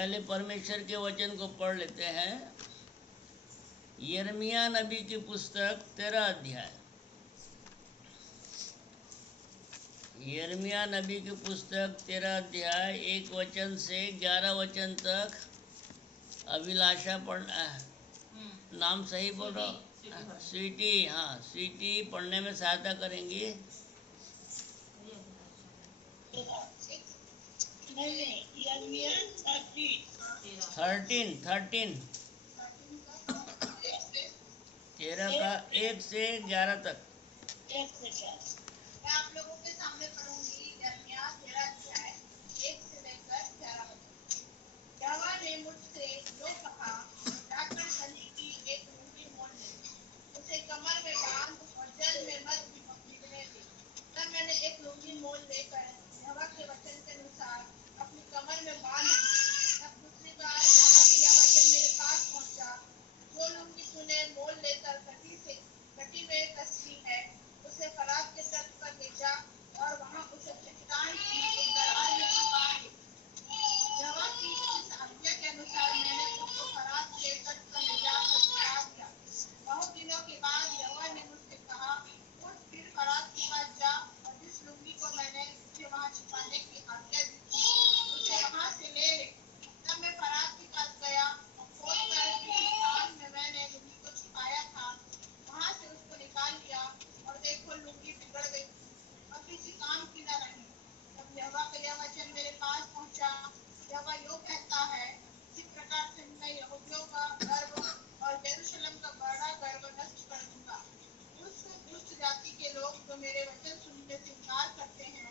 पहले परमेश्वर के वचन को पढ़ लेते हैं। यिर्मयाह नबी की पुस्तक 13 अध्याय। यिर्मयाह नबी की पुस्तक 13 अध्याय 1 वचन से 11 वचन तक। अभिलाषा पढ़ना, नाम सही बोल रहा हूँ? स्वीटी, हाँ स्वीटी पढ़ने में सहायता करेंगी। 13 13 का 1 से 11 तक। मैं आप लोगों के सामने पढ़ूंगी। यिर्मयाह 13 अध्याय 1 से लेकर 11 वचन। यहोवा ने मुझसे जो कहा, जाकर गली की एक लूंगी मोल ले, उसे कमर में बांध और जल में मत भिगोने दे। तब मैंने एक लूंगी मोल लेकर यहोवा के वचन के अनुसार अपनी कमर में बांध दी। तब दूसरी बार यहोवा का यह वचन मेरे पास पहुंचा, जो लूंगी तूने मोल लेकर कटी में कसती है, उसे फरात के तट पर ले जा और वहां उसे चट्टान की एक दरार में छुपा दे। यहोवा की इस आज्ञा के अनुसार मैंने उसको फरात के तट पर ले जाकर छुपा दिया। बहुत दिनों के बाद यहोवा ने मुझसे कहा, उठ फिर फरात के पास जा और जिस लूंगी को मैंने तुझे वहां छुपाने की आज्ञा दी थी, उसे वहां से ले ले। तब मैं फरात के पास गया और खोदकर जिस स्थान में मैंने लूंगी को छुपाया था, वहां से उसको निकाल लिया और देखो लूंगी बिगड़ गई और किसी काम की न रही। तब यहोवा का यह वचन मेरे पास पहुंचा, यहोवा यूं कहता है, इसी प्रकार से मैं यहूदियों का गर्व और यरूशलेम का बड़ा गर्व नष्ट कर दूंगा। उस दुष्ट जाति के लोग जो मेरे वचन सुनने से इनकार करते हैं,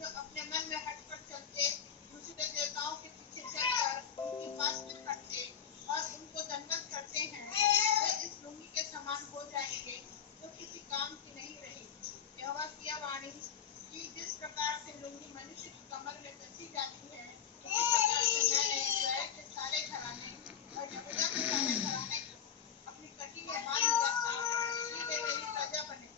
जो अपने मन में हट कर चलते, दूसरे देवताओं के पीछे चलकर उनकी उपासना करते और उनको दंडवत करते हैं, वे इस लूंगी के समान हो जाएंगे जो किसी काम की नहीं रही। यहोवा की यह वाणी कि जिस प्रकार से लूंगी मनुष्य की कमर में कसी जाती है, उसी प्रकार से मैंने इस्राएल के सारे घराने और यहूदा के सारे घराने को अपनी कटी में बांध दिया था कि वे मेरी प्रजा बने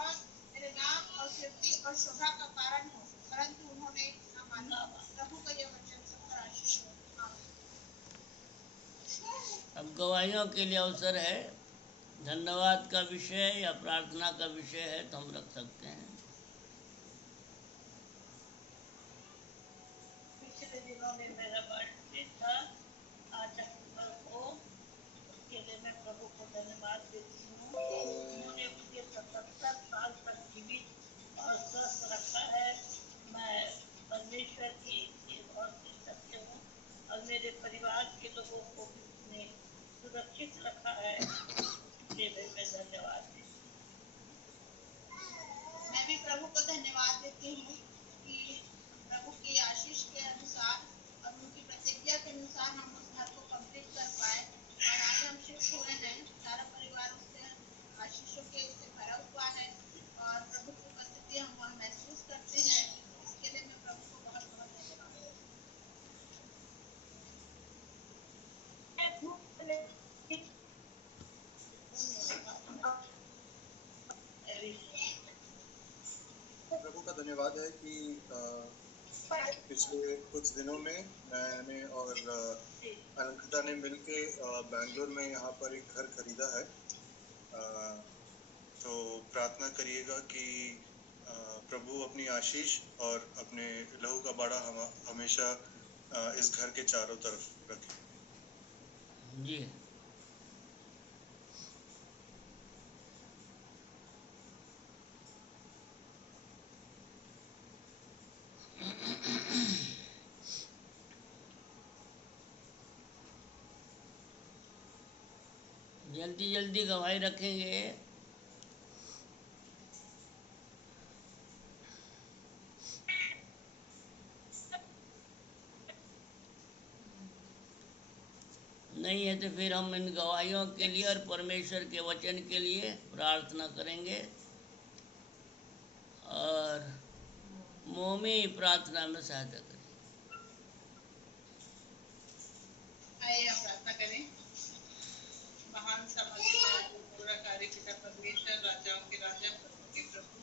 और मेरे नाम और कीर्ति और शोभा का कारण हो, परंतु उन्होंने न माना। प्रभु का यह वचन सब पर आशीष हो। आमीन। अब गवाहियों के लिए अवसर है। धन्यवाद का विषय या प्रार्थना का विषय है तो हम रख सकते हैं। पिछले दिनों में मेरा बर्थडे था, आज अक्टूबर को। उसके लिए मैं प्रभु को धन्यवाद देती हूँ। उन्होंने मुझे 77 साल तक जीवित और स्वस्थ रखा है। मैं परमेश्वर की बहुत कृतज्ञ हूँ और मेरे परिवार के लोगों को भी उसने सुरक्षित रखा है। उसके लिए मैं धन्यवाद देती हूँ। मैं भी प्रभु को धन्यवाद देती हूँ कि प्रभु की आशीष के अनुसार और उनकी प्रतिज्ञा के अनुसार हम उस घर को कंप्लीट कर पाए और आज हम शिफ्ट हुए हैं। सारा परिवार उससे आशीषों के से भरा हुआ है और प्रभु की उपस्थिति हम वहाँ महसूस करते हैं। इसके लिए मैं प्रभु को बहुत बहुत धन्यवाद देती हूँ। प्रभु का धन्यवाद है कि पिछले कुछ दिनों में मैंने और अलंकृता ने मिलके बैंगलोर में यहाँ पर एक घर खरीदा है। तो प्रार्थना करिएगा कि प्रभु अपनी आशीष और अपने लहू का बाड़ा हमेशा इस घर के चारों तरफ रखे। जी जल्दी जल्दी गवाही रखेंगे। नहीं है तो फिर हम इन गवाहियों के लिए और परमेश्वर के वचन के लिए प्रार्थना करेंगे और मोमी प्रार्थना में सहायता करेंगे। आइए हम प्रार्थना करें। महान समझदार पूरा कार्य पिता परमेश्वर, राजाओं के राजा, प्रभु के प्रभु,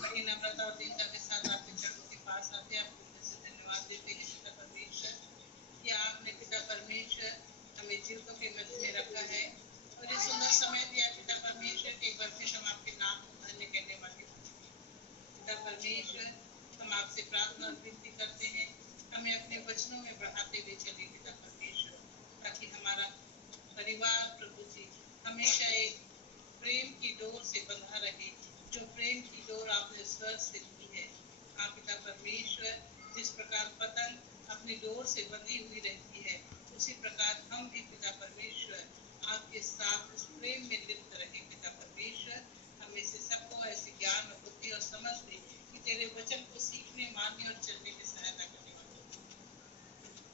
बड़ी नम्रता और दीनता के साथ आपके चरणों के पास आते हैं। आपको फिर से धन्यवाद देते हैं पिता परमेश्वर कि आपने वचनों में बढ़ाते हुए चले पिता परमेश्वर, ताकि हमारा परिवार प्रभु जी हमेशा एक प्रेम की डोर से बंधा रहे, जो प्रेम की डोर आपने स्वर्ग से दी है। हाँ पिता परमेश्वर, जिस प्रकार पतंग अपनी डोर से बंधी हुई रहती है, उसी प्रकार हम भी पिता परमेश्वर आपके साथ उस प्रेम में लिप्त रहे पिता परमेश्वर। हमें से सबको ऐसे ज्ञान और बुद्धि और समझ दे कि तेरे वचन को सीखने, मानने और चलने में सहायता करने वाले।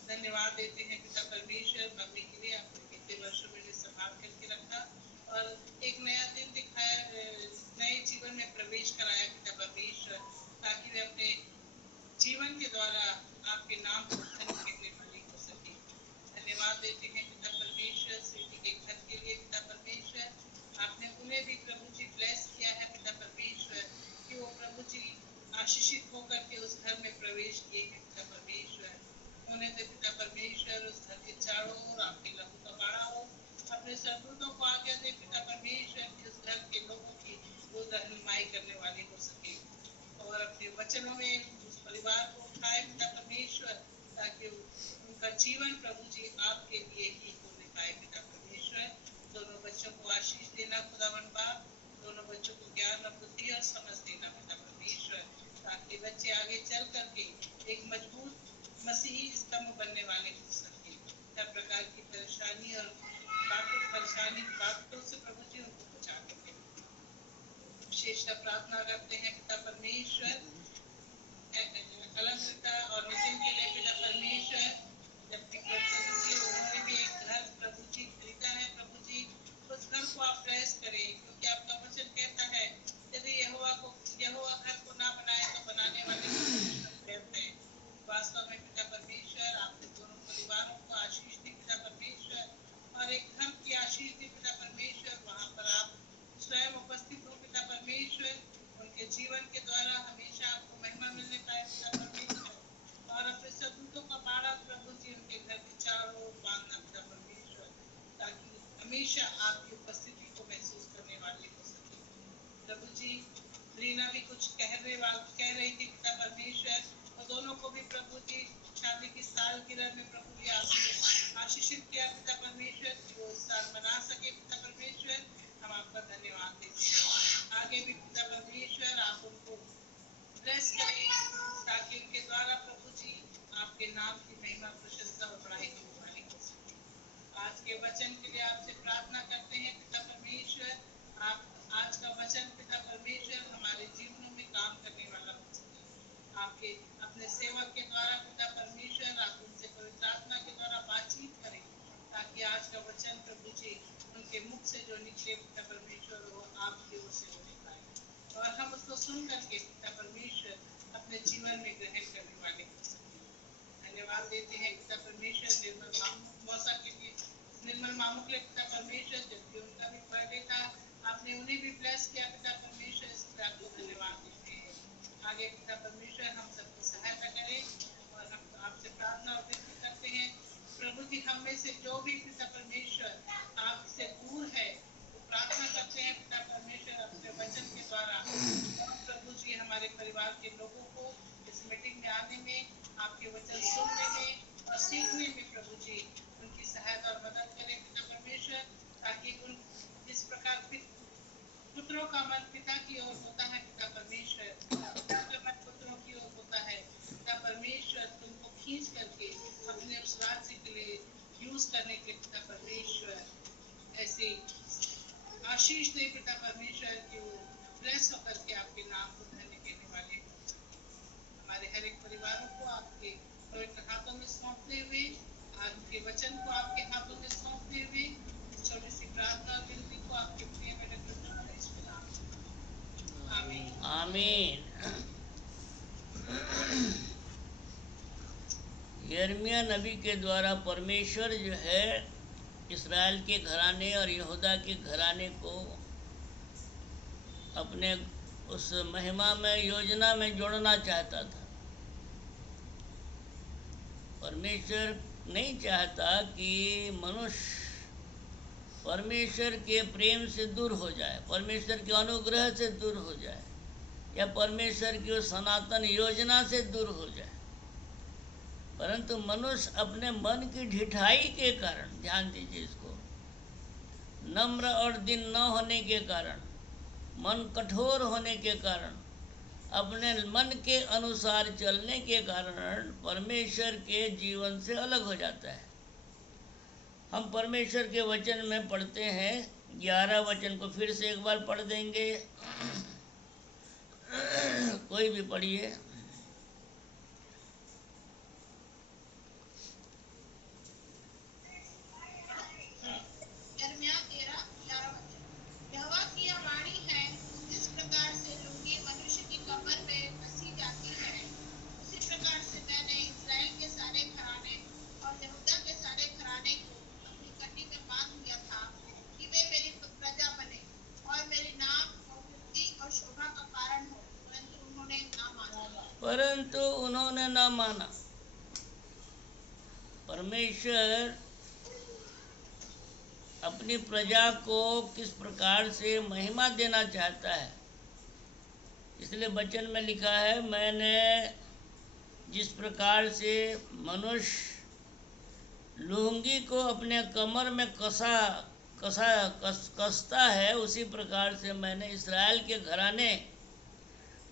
धन्यवाद देते हैं पिता परमेश्वर मम्मी के लिए, आपने बीते वर्षों में संभाल करके रखा और एक नया दिन दिखाया, नए जीवन में प्रवेश कराया पिता परमेश्वर, ताकि वे अपने जीवन के द्वारा आपके नाम को धन्य कहने वाली हो सके। धन्यवाद देते हैं पिता परमेश्वर स्वीटी के घर के लिए पिता परमेश्वर, आपने उन्हें भी प्रभु जी ब्लेस किया है पिता परमेश्वर, कि वो प्रभु जी आशीषित होकर के उस घर में प्रवेश किए हैं पिता परमेश्वर। उन्हें तो पिता परमेश्वर उस घर के चारों ओर आपके लहू का बाड़ा हो, अपने सरदूतों को आज्ञा दे पिता परमेश्वर कि उस घर के लोगों की वो रहनुमाई करने वाली हो सके, और अपने वचनों में उस परिवार को उठाए पिता परमेश्वर, ताकि उनका जीवन प्रभु जी आपके लिए ही होने पाए पिता परमेश्वर। दोनों बच्चों को आशीष देना खुदावन बाप, दोनों बच्चों को ज्ञान और बुद्धि और समझ देना पिता परमेश्वर, ताकि बच्चे आगे चल करके एक मजबूत मसीही स्तंभ बनने वाले हो सके। हर प्रकार की परेशानी और बातों से प्रभु जी उनको बचा करके विशेषतः प्रार्थना करते हैं पिता परमेश्वर अलंकृता और नितिन के लिए पिता परमेश्वर, जबकि प्रभु जी उन्होंने भी एक घर प्रभु जी खरीदा है प्रभु जी, उस घर को आप ब्लेस करें, क्योंकि आपका वचन कहता है यदि यहोवा घर को ना बनाए तो बनाने वाले कहते हैं। वास्तव में पिता परमेश्वर आपने दोनों परिवारों को आशीष दी पिता परमेश्वर, और एक घर की आशीष दी पिता परमेश्वर, वहाँ पर आप स्वयं उपस्थित हो पिता परमेश्वर, उनके जीवन के द्वारा हमेशा आपको महिमा मिलने पाए पिता परमेश्वर, और अपने सबूतों का बाड़ा प्रभु जी उनके घर के चारों ओर बांधना पिता परमेश्वर, ताकि हमेशा आपकी उपस्थिति को महसूस करने वाले हो सके। प्रभु जी रीना भी कुछ कह रही थी पिता परमेश्वर, और दोनों को भी प्रभु जी शादी की सालगिरह में प्रभु जी आपने आशीषित किया पिता परमेश्वर, कि वो इस साल मना सके पिता परमेश्वर। हम आपका धन्यवाद देते हैं। आगे भी पिता परमेश्वर आप उनको ब्लेस करें, ताकि उनके द्वारा प्रभु जी आपके नाम की महिमा, प्रशंसा और बड़ाई होने वाली हो सके। आज के वचन के लिए आपसे प्रार्थना करते हैं पिता परमेश्वर, आप आज का वचन पिता परमेश्वर हमारे जीवनों में काम करने वाला हो सके। आपके अपने सेवक के द्वारा पिता परमेश्वर आप उनसे पवित्र आत्मा के द्वारा बातचीत करें, ताकि आज का वचन प्रभु जी उनके मुख से जो निकले पिता परमेश्वर वो आपकी ओर से होने पाए, और हम उसको सुन करके पिता परमेश्वर अपने जीवन में ग्रहण करने वाले हो सके। धन्यवाद देते हैं पिता परमेश्वर निर्मल मौसा के लिए, निर्मल मामू के लिए पिता परमेश्वर, जबकि उनका भी बर्थडे था, आपने उन्हें भी ब्लेस किया पिता परमेश्वर, इसलिए आपको धन्यवाद देते हैं। आगे पिता परमेश्वर हम सबकी सहायता करें, और हम आपसे प्रार्थना और विनती करते हैं प्रभु जी हम में से जो भी पिता परमेश्वर आपसे दूर है, तो प्रार्थना करते हैं पिता परमेश्वर अपने वचन के द्वारा, और प्रभु जी हमारे परिवार के लोगों को इस मीटिंग में आने में, आपके वचन सुनने में और सीखने में प्रभु जी उनकी सहायता और मदद करें पिता परमेश्वर, ताकि उन इस प्रकार पुत्रों का मन पिता की ओर होता है पिता परमेश्वर, उनका मन पुत्रों की ओर होता है पिता परमेश्वर, तुमको खींच करके अपने उस राज्य के लिए यूज करने के पिता परमेश्वर ऐसे आशीष दे पिता परमेश्वर, कि वो ब्लेस होकर के आपके नाम को धन्य कहने वाले हो। हमारे हर एक परिवारों को आपके पवित्र हाथों में सौंपते हुए, आपके वचन को आपके हाथों में सौंपते हुए, छोटी सी प्रार्थना और विनती को आपके प्रिय में रखते आमीन। आमीन। यिर्मयाह नबी के द्वारा परमेश्वर जो है इस्राएल के घराने और यहूदा के घराने को अपने उस महिमा में, योजना में जोड़ना चाहता था। परमेश्वर नहीं चाहता कि मनुष्य परमेश्वर के प्रेम से दूर हो जाए, परमेश्वर के अनुग्रह से दूर हो जाए, या परमेश्वर की उस सनातन योजना से दूर हो जाए। परंतु मनुष्य अपने मन की ढिठाई के कारण, ध्यान दीजिए इसको, नम्र और दीन न होने के कारण, मन कठोर होने के कारण, अपने मन के अनुसार चलने के कारण परमेश्वर के जीवन से अलग हो जाता है। हम परमेश्वर के वचन में पढ़ते हैं, 11 वचन को फिर से एक बार पढ़ देंगे। कोई भी पढ़िए। यिर्मयाह 13:11 वचन। यहोवा की यह वाणी है, जिस प्रकार से लुंगी मनुष्य की कमर में कसी जाती है, उसी प्रकार से मैंने इस्राएल के सारे घराने और यहूदा के सारे घराने को अपनी कटी में बांध दिया था कि वे मेरी प्रजा बने और मेरे नाम और कीर्ति और शोभा का कारण हो, परंतु उन्होंने ना माना। परमेश्वर अपनी प्रजा को किस प्रकार से महिमा देना चाहता है, इसलिए वचन में लिखा है, मैंने जिस प्रकार से मनुष्य लुंगी को अपने कमर में कसता है, उसी प्रकार से मैंने इस्राएल के घराने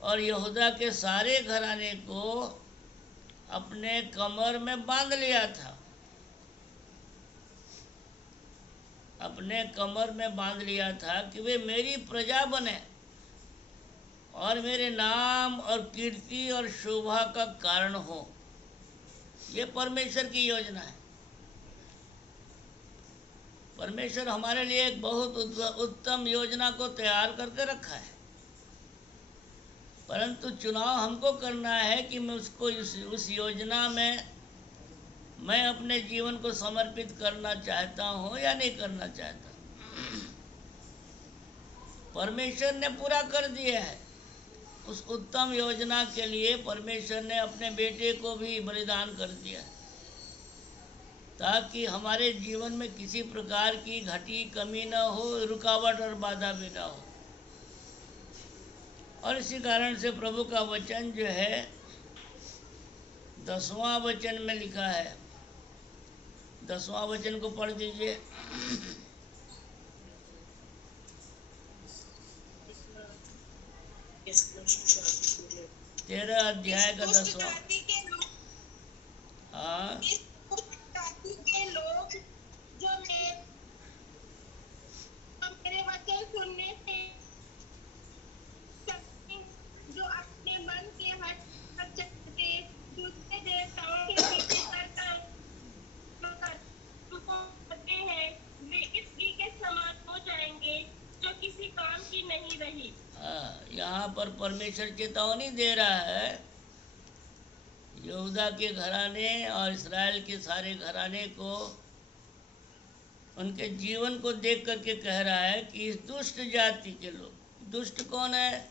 और यहूदा के सारे घराने को अपने कमर में बांध लिया था। अपने कमर में बांध लिया था कि वे मेरी प्रजा बने और मेरे नाम और कीर्ति और शोभा का कारण हो। ये परमेश्वर की योजना है। परमेश्वर हमारे लिए एक बहुत उत्तम योजना को तैयार करके रखा है, परंतु चुनाव हमको करना है कि मैं उसको उस योजना में मैं अपने जीवन को समर्पित करना चाहता हूँ या नहीं करना चाहता। परमेश्वर ने पूरा कर दिया है। उस उत्तम योजना के लिए परमेश्वर ने अपने बेटे को भी बलिदान कर दिया, ताकि हमारे जीवन में किसी प्रकार की घटी कमी न हो, रुकावट और बाधा भी न हो। और इसी कारण से प्रभु का वचन जो है 10वां वचन में लिखा है, 10वां वचन को पढ़ दीजिए। 13 अध्याय का 10वां। हाँ, के लोग जो मेरे वचन सुनने से जो अपने मन के हट पर चलते दूसरे देवताओं के पीछे करते हैं, वे इस घी के समान हो जाएंगे जो किसी काम की नहीं रही। यहाँ पर परमेश्वर चेतावनी दे रहा है यहूदा के घराने और इस्राएल के सारे घराने को, उनके जीवन को देख करके कह रहा है कि इस दुष्ट जाति के लोग, दुष्ट कौन है?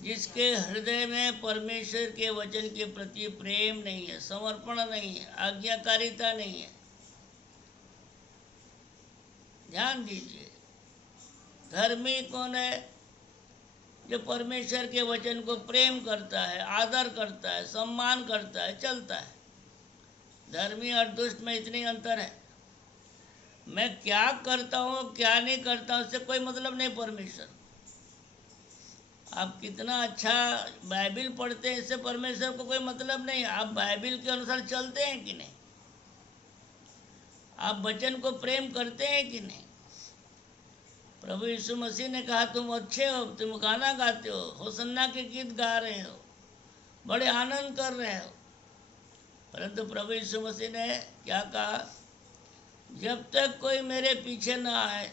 जिसके हृदय में परमेश्वर के वचन के प्रति प्रेम नहीं है, समर्पण नहीं है, आज्ञाकारिता नहीं है। ध्यान दीजिए, धर्मी कौन है? जो परमेश्वर के वचन को प्रेम करता है, आदर करता है, सम्मान करता है, चलता है। धर्मी और दुष्ट में इतनी अंतर है। मैं क्या करता हूँ क्या नहीं करता हूँ उससे कोई मतलब नहीं। परमेश्वर, आप कितना अच्छा बाइबिल पढ़ते हैं इससे परमेश्वर को कोई मतलब नहीं। आप बाइबिल के अनुसार चलते हैं कि नहीं? आप वचन को प्रेम करते हैं कि नहीं? प्रभु यीशु मसीह ने कहा, तुम अच्छे हो, तुम गाना गाते हो, होसन्ना के गीत गा रहे हो, बड़े आनंद कर रहे हो, परंतु प्रभु यीशु मसीह ने क्या कहा? जब तक कोई मेरे पीछे न आए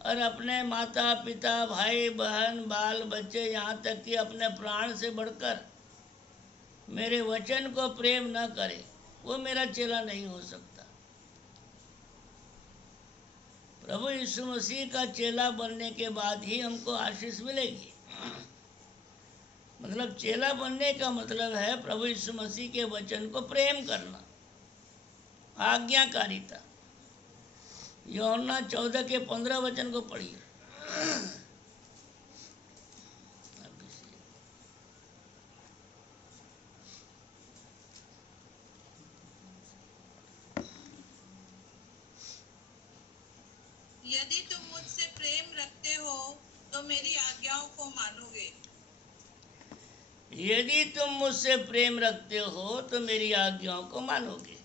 और अपने माता पिता, भाई बहन, बाल बच्चे, यहाँ तक कि अपने प्राण से बढ़कर मेरे वचन को प्रेम न करे, वो मेरा चेला नहीं हो सकता। प्रभु यीशु मसीह का चेला बनने के बाद ही हमको आशीष मिलेगी। मतलब चेला बनने का मतलब है प्रभु यीशु मसीह के वचन को प्रेम करना, आज्ञाकारिता। यूहन्ना 14 के 15 वचन को पढ़िए। यदि तुम मुझसे प्रेम रखते हो तो मेरी आज्ञाओं को मानोगे। यदि तुम मुझसे प्रेम रखते हो तो मेरी आज्ञाओं को मानोगे।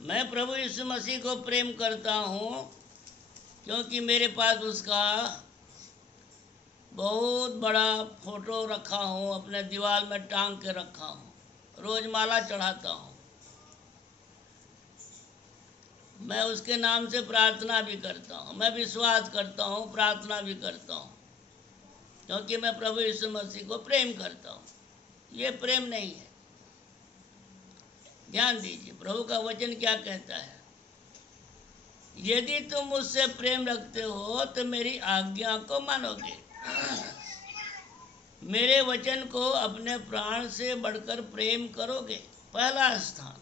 मैं प्रभु यीशु मसीह को प्रेम करता हूँ क्योंकि मेरे पास उसका बहुत बड़ा फोटो रखा हूँ, अपने दीवार में टांग के रखा हूँ, रोज माला चढ़ाता हूँ। मैं उसके नाम से प्रार्थना भी करता हूँ, मैं विश्वास करता हूँ, प्रार्थना भी करता हूँ, क्योंकि मैं प्रभु यीशु मसीह को प्रेम करता हूँ। ये प्रेम नहीं है। ध्यान दीजिए प्रभु का वचन क्या कहता है। यदि तुम मुझसे प्रेम रखते हो तो मेरी आज्ञा को मानोगे। मेरे वचन को अपने प्राण से बढ़कर प्रेम करोगे। पहला स्थान।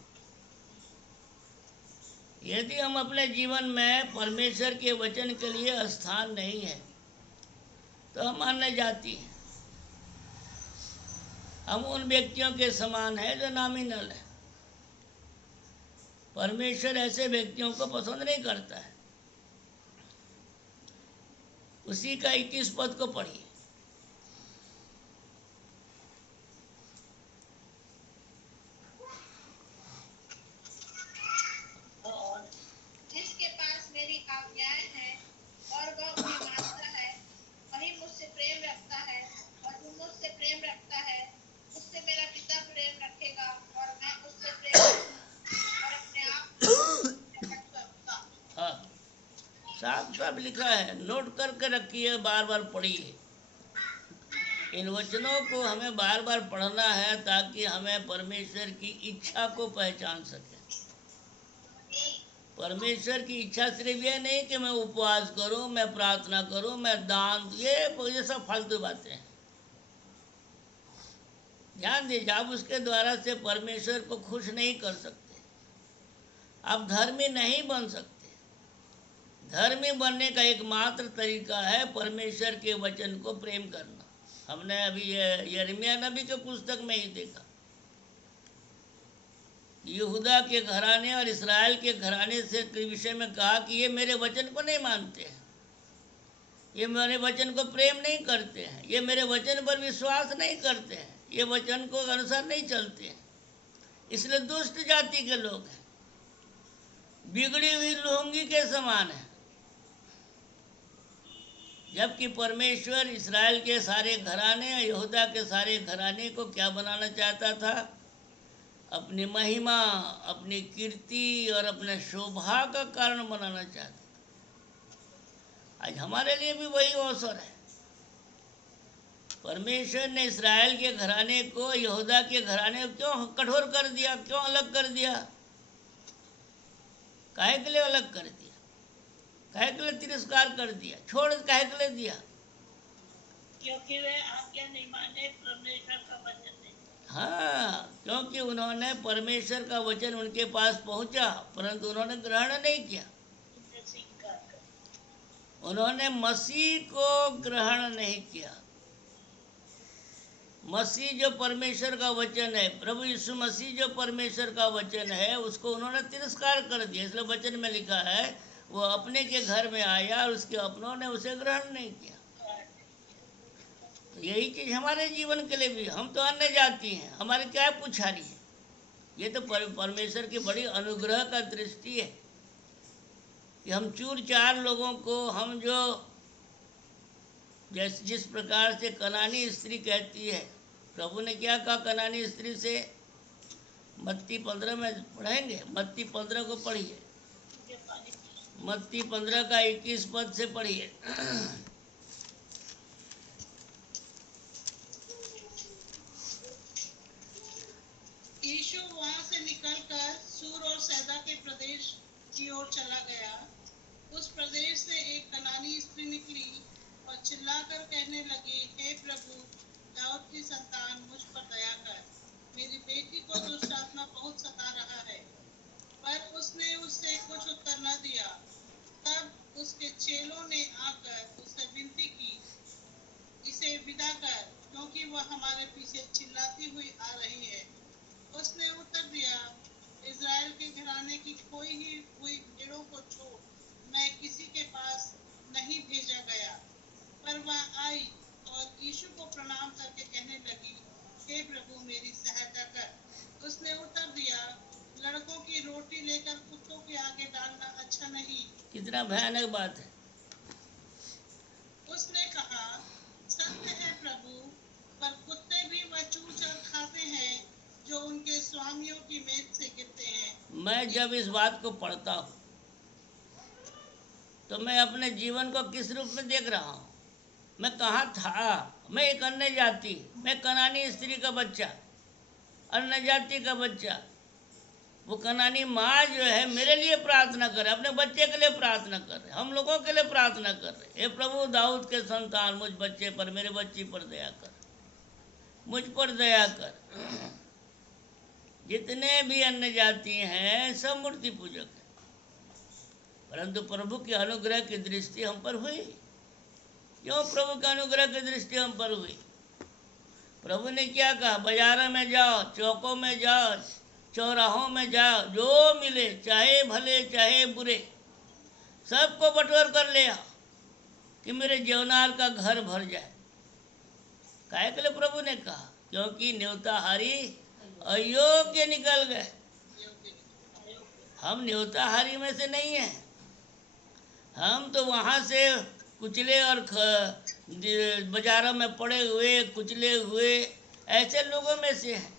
यदि हम अपने जीवन में परमेश्वर के वचन के लिए स्थान नहीं है तो हम अन्य जाति हैं। हम उन व्यक्तियों के समान हैं जो नॉमिनल है। परमेश्वर ऐसे व्यक्तियों को पसंद नहीं करता है। उसी का 21 पद को पढ़िए। जिसके पास मेरी आज्ञाएं हैं और वह उन्हें मानता है, वही मुझसे प्रेम रखता है, और जो मुझसे प्रेम रखता है उससे मेरा पिता प्रेम रखेगा, और मैं उससे प्रेम रखूंगा और अपने आप को प्रकट करूंगा। हाँ, साफ साफ लिखा है, नोट करके रखिए, बार बार पढ़िए। इन वचनों को हमें बार बार पढ़ना है ताकि हमें परमेश्वर की इच्छा को पहचान सके। परमेश्वर की इच्छा सिर्फ ये नहीं कि मैं उपवास करूं, मैं प्रार्थना करूं, मैं दान, ये सब फालतू बातें हैं। ध्यान दीजिए, आप उसके द्वारा से परमेश्वर को खुश नहीं कर सकते। आप धर्मी नहीं बन सकते। धर्मी बनने का एकमात्र तरीका है परमेश्वर के वचन को प्रेम करना। हमने अभी यिर्मयाह नबी के पुस्तक में ही देखा। यहूदा के घराने और इस्राएल के घराने से के विषय में कहा कि ये मेरे वचन को नहीं मानते हैं, ये मेरे वचन को प्रेम नहीं करते हैं, ये मेरे वचन पर विश्वास नहीं करते हैं, ये वचन को अनुसार नहीं चलते हैं, इसलिए दुष्ट जाति के लोग हैं, बिगड़ी हुई लुंगी के समान है। जबकि परमेश्वर इस्राएल के सारे घराने, यहूदा के सारे घराने को क्या बनाना चाहता था? अपनी महिमा, अपनी कीर्ति और अपने शोभा का कारण बनाना चाहता था। आज हमारे लिए भी वही अवसर है। परमेश्वर ने इस्राएल के घराने को यहूदा के घराने को क्यों कठोर कर दिया, क्यों अलग कर दिया? काहे के लिए अलग कर दिया? काहे के लिए तिरस्कार कर दिया? छोड़ काहे के लिए दिया? क्योंकि वे आज्ञा नहीं माने, परमेश्वर का वचन नहीं। हाँ, क्योंकि उन्होंने परमेश्वर का वचन उनके पास पहुंचा परंतु उन्होंने ग्रहण नहीं किया। उन्होंने मसीह को ग्रहण नहीं किया। मसीह जो परमेश्वर का वचन है, प्रभु यीशु मसीह जो परमेश्वर का वचन है, उसको उन्होंने तिरस्कार कर दिया। इसलिए वचन में लिखा है, वो अपने के घर में आया और उसके अपनों ने उसे ग्रहण नहीं किया। तो यही चीज हमारे जीवन के लिए भी, हम तो अन्य जाति हैं, हमारी क्या पुछारी है? ये तो परमेश्वर की बड़ी अनुग्रह का दृष्टि है कि हम चूर चार लोगों को, हम जो जिस प्रकार से कनानी स्त्री कहती है, प्रभु ने क्या कहा कनानी स्त्री से? मत्ती 15 में पढ़ेंगे, मत्ती 15 को पढ़िए, मत्ती 15 का 21 पद से पढ़िए। यीशु वहां से निकलकर सूर और सैदा के प्रदेश की ओर चला गया। उस प्रदेश से एक कनानी स्त्री निकली और चिल्लाकर कहने लगी, हे प्रभु, दाऊद की संतान, मुझ पर दया कर, मेरी बेटी को दुष्ट आत्मा बहुत सता रहा है। पर उसने उससे कुछ उत्तर न दिया। तब उसके चेलों ने आकर उससे विनती की, इसे विदा कर, क्योंकि वह हमारे पीछे चिल्लाती हुई आ रही है। उसने उत्तर दिया, इज़राइल के घराने की खोई हुई भेड़ों को नहीं। कितना भयानक बात है। उसने कहा, सत्य है प्रभु, पर कुत्ते भी वह चूर-चार खाते हैं जो उनके स्वामियों की मेज से गिरते हैं। मैं जब इस बात को पढ़ता हूँ तो मैं अपने जीवन को किस रूप में देख रहा हूँ। मैं कहाँ था? मैं एक अन्य जाति, मैं कनानी स्त्री का बच्चा, अन्य जाति का बच्चा। वो कनानी माँ जो है मेरे लिए प्रार्थना करे, अपने बच्चे के लिए प्रार्थना कर रहे, हम लोगों के लिए प्रार्थना कर रहे। हे प्रभु, दाऊद के संतान, मुझ बच्चे पर, मेरे बच्ची पर दया कर, मुझ पर दया कर। जितने भी अन्य जाति हैं सब मूर्ति पूजक हैं, परंतु प्रभु के अनुग्रह की दृष्टि हम पर हुई। क्यों प्रभु के अनुग्रह की दृष्टि हम पर हुई? प्रभु ने क्या कहा? बाजारों में जाओ, चौकों में जाओ, चौराहों में जाओ, जो मिले, चाहे भले चाहे बुरे, सबको बटोर कर ले आओ कि मेरे जीवनार का घर भर जाए। काहे के लिए प्रभु ने कहा? क्योंकि न्योताहारी अयोग्य निकल गए। हम न्योताहारी में से नहीं हैं, हम तो वहाँ से कुचले और बाजारों में पड़े हुए, कुचले हुए ऐसे लोगों में से हैं।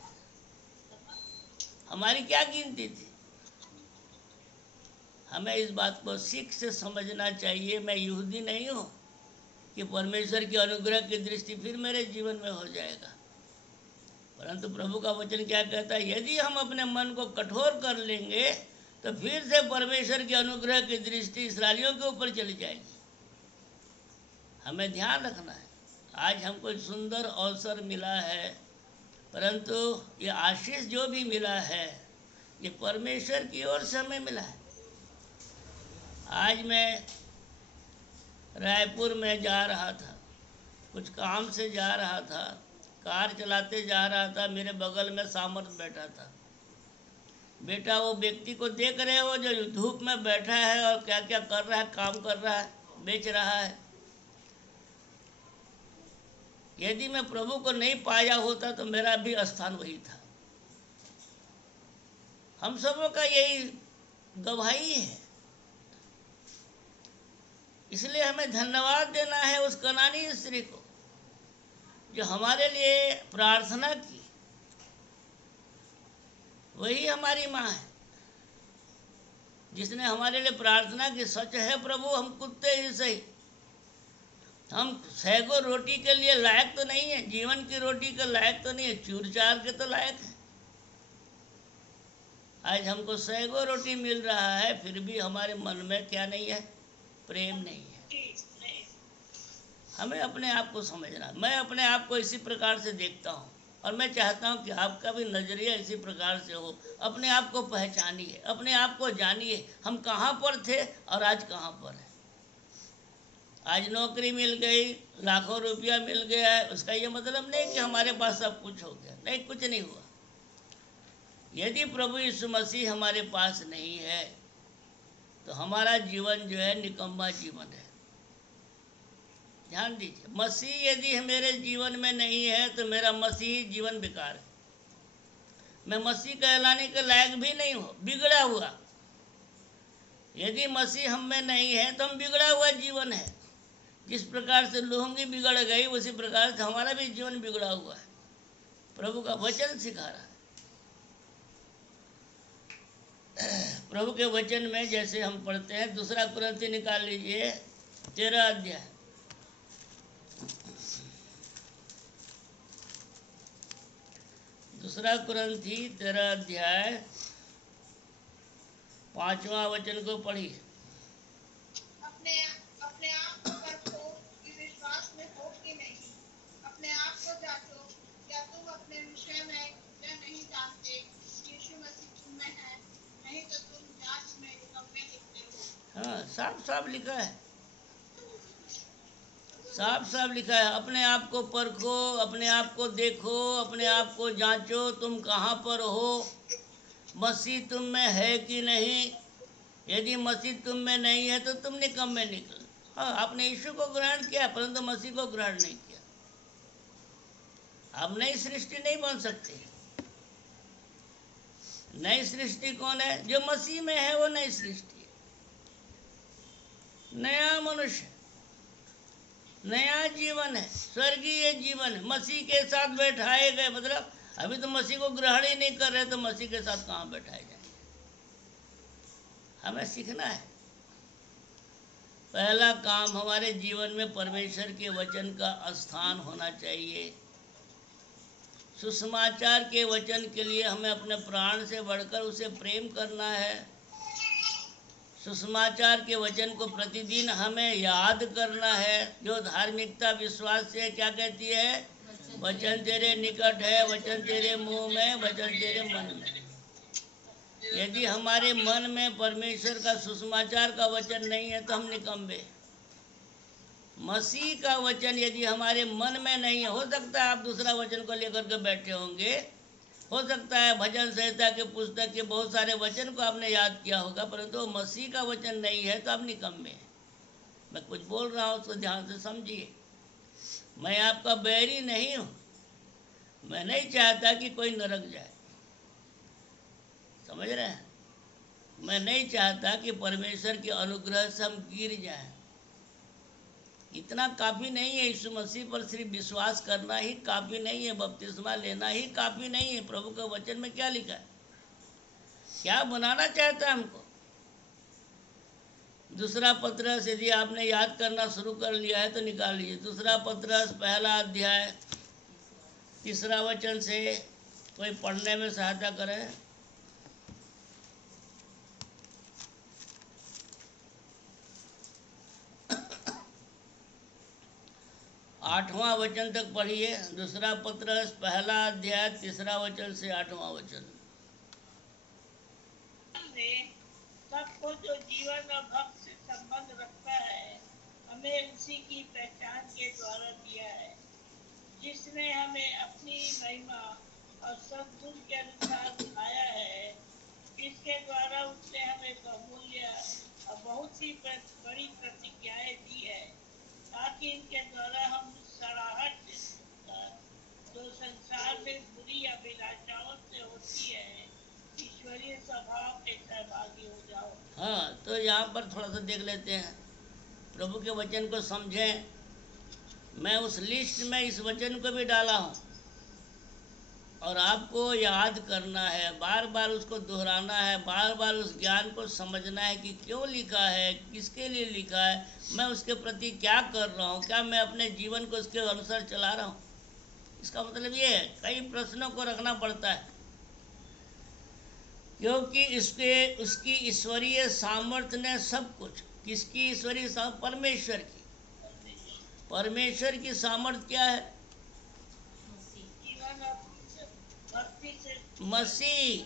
हमारी क्या गिनती थी? हमें इस बात को सीख से समझना चाहिए। मैं यहूदी नहीं हूँ कि परमेश्वर की अनुग्रह की दृष्टि फिर मेरे जीवन में हो जाएगा, परंतु प्रभु का वचन क्या कहता है? यदि हम अपने मन को कठोर कर लेंगे तो फिर से परमेश्वर की अनुग्रह की दृष्टि इस्राएलियों के ऊपर चली जाएगी। हमें ध्यान रखना है। आज हमको एक सुंदर अवसर मिला है, परंतु ये आशीष जो भी मिला है ये परमेश्वर की ओर से हमें मिला है। आज मैं रायपुर में जा रहा था, कुछ काम से जा रहा था, कार चलाते जा रहा था, मेरे बगल में सामर्थ बैठा था। बेटा वो व्यक्ति को देख रहे हो जो धूप में बैठा है और क्या क्या कर रहा है, काम कर रहा है, बेच रहा है। यदि मैं प्रभु को नहीं पाया होता तो मेरा भी स्थान वही था। हम सबों का यही गवाही है। इसलिए हमें धन्यवाद देना है उस कनानी स्त्री को जो हमारे लिए प्रार्थना की। वही हमारी माँ है जिसने हमारे लिए प्रार्थना की। सच है प्रभु, हम कुत्ते ही सही, हम सैगो रोटी के लिए लायक तो नहीं है, जीवन की रोटी के लायक तो नहीं है, चूर चार के तो लायक है। आज हमको सैगो रोटी मिल रहा है, फिर भी हमारे मन में क्या नहीं है? प्रेम नहीं है। हमें अपने आप को समझना। मैं अपने आप को इसी प्रकार से देखता हूँ और मैं चाहता हूँ कि आपका भी नजरिया इसी प्रकार से हो। अपने आप को पहचानिए, अपने आप को जानिए, हम कहाँ पर थे और आज कहाँ पर हैं। आज नौकरी मिल गई, लाखों रुपया मिल गया है, उसका ये मतलब नहीं कि हमारे पास सब कुछ हो गया। नहीं, कुछ नहीं हुआ। यदि प्रभु यीशु मसीह हमारे पास नहीं है तो हमारा जीवन जो है निकम्मा जीवन है। ध्यान दीजिए, मसीह यदि मेरे जीवन में नहीं है तो मेरा मसीह जीवन बेकार है। मैं मसीह कहलाने के लायक भी नहीं हूँ, बिगड़ा हुआ। यदि मसीह हम में नहीं है तो हम बिगड़ा हुआ जीवन है। जिस प्रकार से लुहंगी बिगड़ गई उसी प्रकार से हमारा भी जीवन बिगड़ा हुआ है। प्रभु का वचन सिखा रहा है। प्रभु के वचन में जैसे हम पढ़ते हैं, 2 कुरिन्थी निकाल लीजिए, 13 अध्याय। दूसरा कुरिन्थी 13 अध्याय 5वां वचन को पढ़िए। अपने अपने आप को परखो कि विश्वास में हो कि नहीं। अपने आप को जांचो, क्या तुम अपने विषय में यह नहीं जानते कि यीशु मसीह तुम में है? नहीं तो तुम जांच में निकम्मे निकले हो। हाँ, साफ साफ लिखा है, साफ साफ लिखा है। अपने आप को परखो, अपने आप को देखो, अपने आप को जांचो, तुम कहाँ पर हो, मसीह तुम में है कि नहीं। यदि मसीह तुम में नहीं है तो तुम निकम्मे निकल। हाँ, आपने यीशु को ग्रहण किया परंतु मसीह को ग्रहण नहीं किया। आप नई सृष्टि नहीं बन सकते। नई सृष्टि कौन है? जो मसीह में है वो नई सृष्टि है। नया मनुष्य, नया जीवन है, स्वर्गीय जीवन है, मसीह के साथ बैठाए गए। मतलब अभी तो मसीह को ग्रहण ही नहीं कर रहे, तो मसीह के साथ कहाँ बैठाए जाएंगे? हमें सीखना है। पहला काम हमारे जीवन में परमेश्वर के वचन का स्थान होना चाहिए। सुसमाचार के वचन के लिए हमें अपने प्राण से बढ़कर उसे प्रेम करना है। सुसमाचार के वचन को प्रतिदिन हमें याद करना है। जो धार्मिकता विश्वास से क्या कहती है? वचन तेरे निकट है, वचन तेरे मुंह में, वचन तेरे मन में। यदि हमारे मन में परमेश्वर का सुसमाचार का वचन नहीं है तो हम निकम्मे। मसीह का वचन यदि हमारे मन में नहीं है, हो सकता है आप दूसरा वचन को लेकर के बैठे होंगे, हो सकता है भजन संहिता के पुस्तक के बहुत सारे वचन को आपने याद किया होगा, परंतु मसीह का वचन नहीं है तो आप निकम्मे हैं। मैं कुछ बोल रहा हूँ उसको ध्यान से समझिए। मैं आपका बैरी नहीं हूँ। मैं नहीं चाहता कि कोई नरक जाए, समझ रहे हैं? मैं नहीं चाहता कि परमेश्वर के अनुग्रह से हम गिर जाएं। इतना काफ़ी नहीं है। यीशु मसीह पर सिर्फ विश्वास करना ही काफ़ी नहीं है, बपतिस्मा लेना ही काफ़ी नहीं है। प्रभु के वचन में क्या लिखा है? क्या बनाना चाहता है हमको? दूसरा पत्रस यदि आपने याद करना शुरू कर लिया है तो निकाल लीजिए। दूसरा पत्रस पहला अध्याय 3 वचन से कोई पढ़ने में सहायता करे। 8वां वचन तक पढ़िए। दूसरा पत्रस पहला अध्याय 3 वचन से 8वां वचन। सबको जो जीवन और भक्त से संबंध रखता है हमें उसी की पहचान के द्वारा दिया है, जिसने हमें अपनी महिमा और सद्गुण के अनुसार बुलाया है। इसके द्वारा उसने हमें बहुमूल्य और बहुत सी बड़ी प्रतिज्ञाएं दी है, ताकि इनके द्वारा हम सराहट जो संसार में बुरी अभिलाषाओं से होती है, ईश्वरीय स्वभाव के सहभागी हो जाओ। हाँ, तो यहाँ पर थोड़ा सा देख लेते हैं, प्रभु के वचन को समझें। मैं उस लिस्ट में इस वचन को भी डाला हूँ और आपको याद करना है, बार बार उसको दोहराना है, बार बार उस ज्ञान को समझना है कि क्यों लिखा है, किसके लिए लिखा है, मैं उसके प्रति क्या कर रहा हूँ, क्या मैं अपने जीवन को उसके अनुसार चला रहा हूँ। इसका मतलब ये है, कई प्रश्नों को रखना पड़ता है, क्योंकि उसकी ईश्वरीय सामर्थ्य ने सब कुछ। किसकी ईश्वरीय सामर्थ्य? परमेश्वर की। परमेश्वर की सामर्थ्य क्या है? मसीह।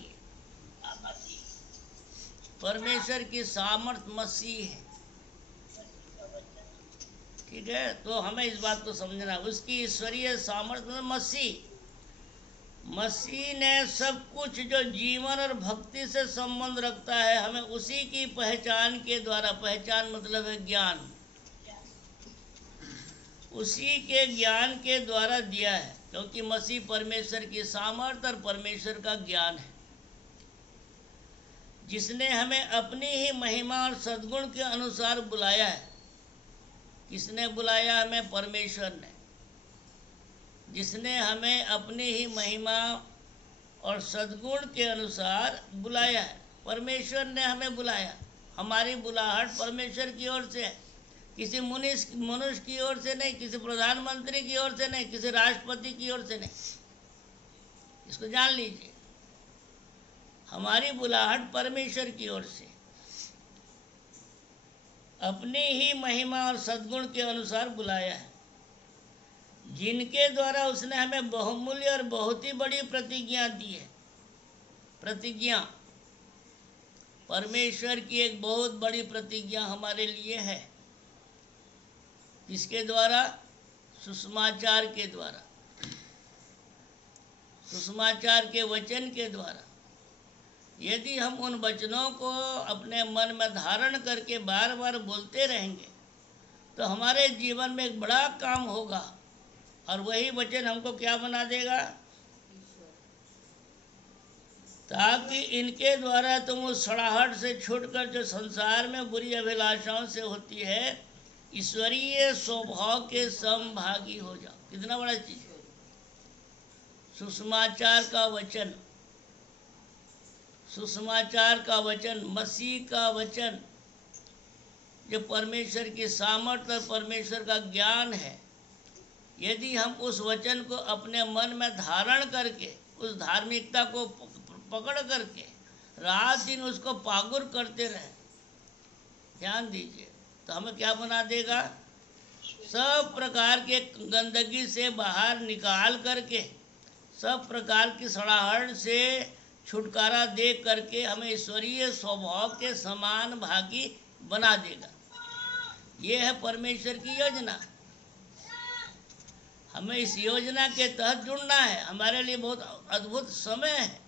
परमेश्वर की सामर्थ्य मसीह है। ठीक है, तो हमें इस बात को समझना। उसकी ईश्वरीय सामर्थ्य मसीह। मसीह ने सब कुछ जो जीवन और भक्ति से संबंध रखता है हमें उसी की पहचान के द्वारा, पहचान मतलब है ज्ञान, उसी के ज्ञान के द्वारा दिया है, क्योंकि मसीह परमेश्वर की सामर्थ्य और परमेश्वर का ज्ञान है, जिसने हमें अपनी ही महिमा और सद्गुण के अनुसार बुलाया है। किसने बुलाया हमें? परमेश्वर ने, जिसने हमें अपनी ही महिमा और सद्गुण के अनुसार बुलाया है। परमेश्वर ने हमें बुलाया। हमारी बुलाहट परमेश्वर की ओर से है, किसी मनुष्य की ओर से नहीं, किसी प्रधानमंत्री की ओर से नहीं, किसी राष्ट्रपति की ओर से नहीं। इसको जान लीजिए, हमारी बुलाहट परमेश्वर की ओर से, अपनी ही महिमा और सद्गुण के अनुसार बुलाया है, जिनके द्वारा उसने हमें बहुमूल्य और बहुत ही बड़ी प्रतिज्ञा दी है। प्रतिज्ञा, परमेश्वर की एक बहुत बड़ी प्रतिज्ञा हमारे लिए है। किसके द्वारा? सुसमाचार के द्वारा, सुसमाचार के वचन के द्वारा। यदि हम उन वचनों को अपने मन में धारण करके बार बार बोलते रहेंगे तो हमारे जीवन में एक बड़ा काम होगा, और वही वचन हमको क्या बना देगा? ताकि इनके द्वारा तुम उस सड़ाहट से छूटकर जो संसार में बुरी अभिलाषाओं से होती है ईश्वरीय स्वभाव के समभागी हो जाओ। कितना बड़ा चीज है। सुसमाचार का वचन, सुसमाचार का वचन, मसीह का वचन, जो परमेश्वर की सामर्थ्य और परमेश्वर का ज्ञान है, यदि हम उस वचन को अपने मन में धारण करके उस धार्मिकता को पकड़ करके रात दिन उसको पागुर करते रहे, ध्यान दीजिए, तो हमें क्या बना देगा? सब प्रकार के गंदगी से बाहर निकाल करके, सब प्रकार की सड़ाहट से छुटकारा दे करके हमें ईश्वरीय स्वभाव के समान भागी बना देगा। ये है परमेश्वर की योजना। हमें इस योजना के तहत जुड़ना है। हमारे लिए बहुत अद्भुत समय है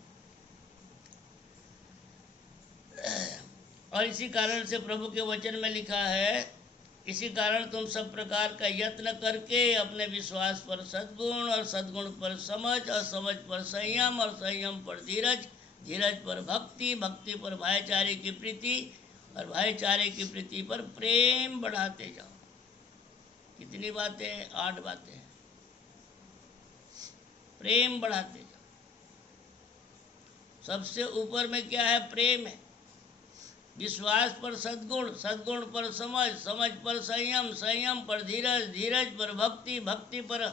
और इसी कारण से प्रभु के वचन में लिखा है, इसी कारण तुम सब प्रकार का यत्न करके अपने विश्वास पर सद्गुण और सद्गुण पर समझ और समझ पर संयम और संयम पर धीरज, धीरज पर भक्ति, भक्ति पर भाईचारे की प्रीति और भाईचारे की प्रीति पर प्रेम बढ़ाते जाओ। कितनी बातें? 8 बातें। प्रेम बढ़ाते जाओ। सबसे ऊपर में क्या है? प्रेम है। विश्वास पर सद्गुण, सद्गुण पर समझ, समझ पर संयम, संयम पर धीरज, धीरज पर भक्ति, भक्ति पर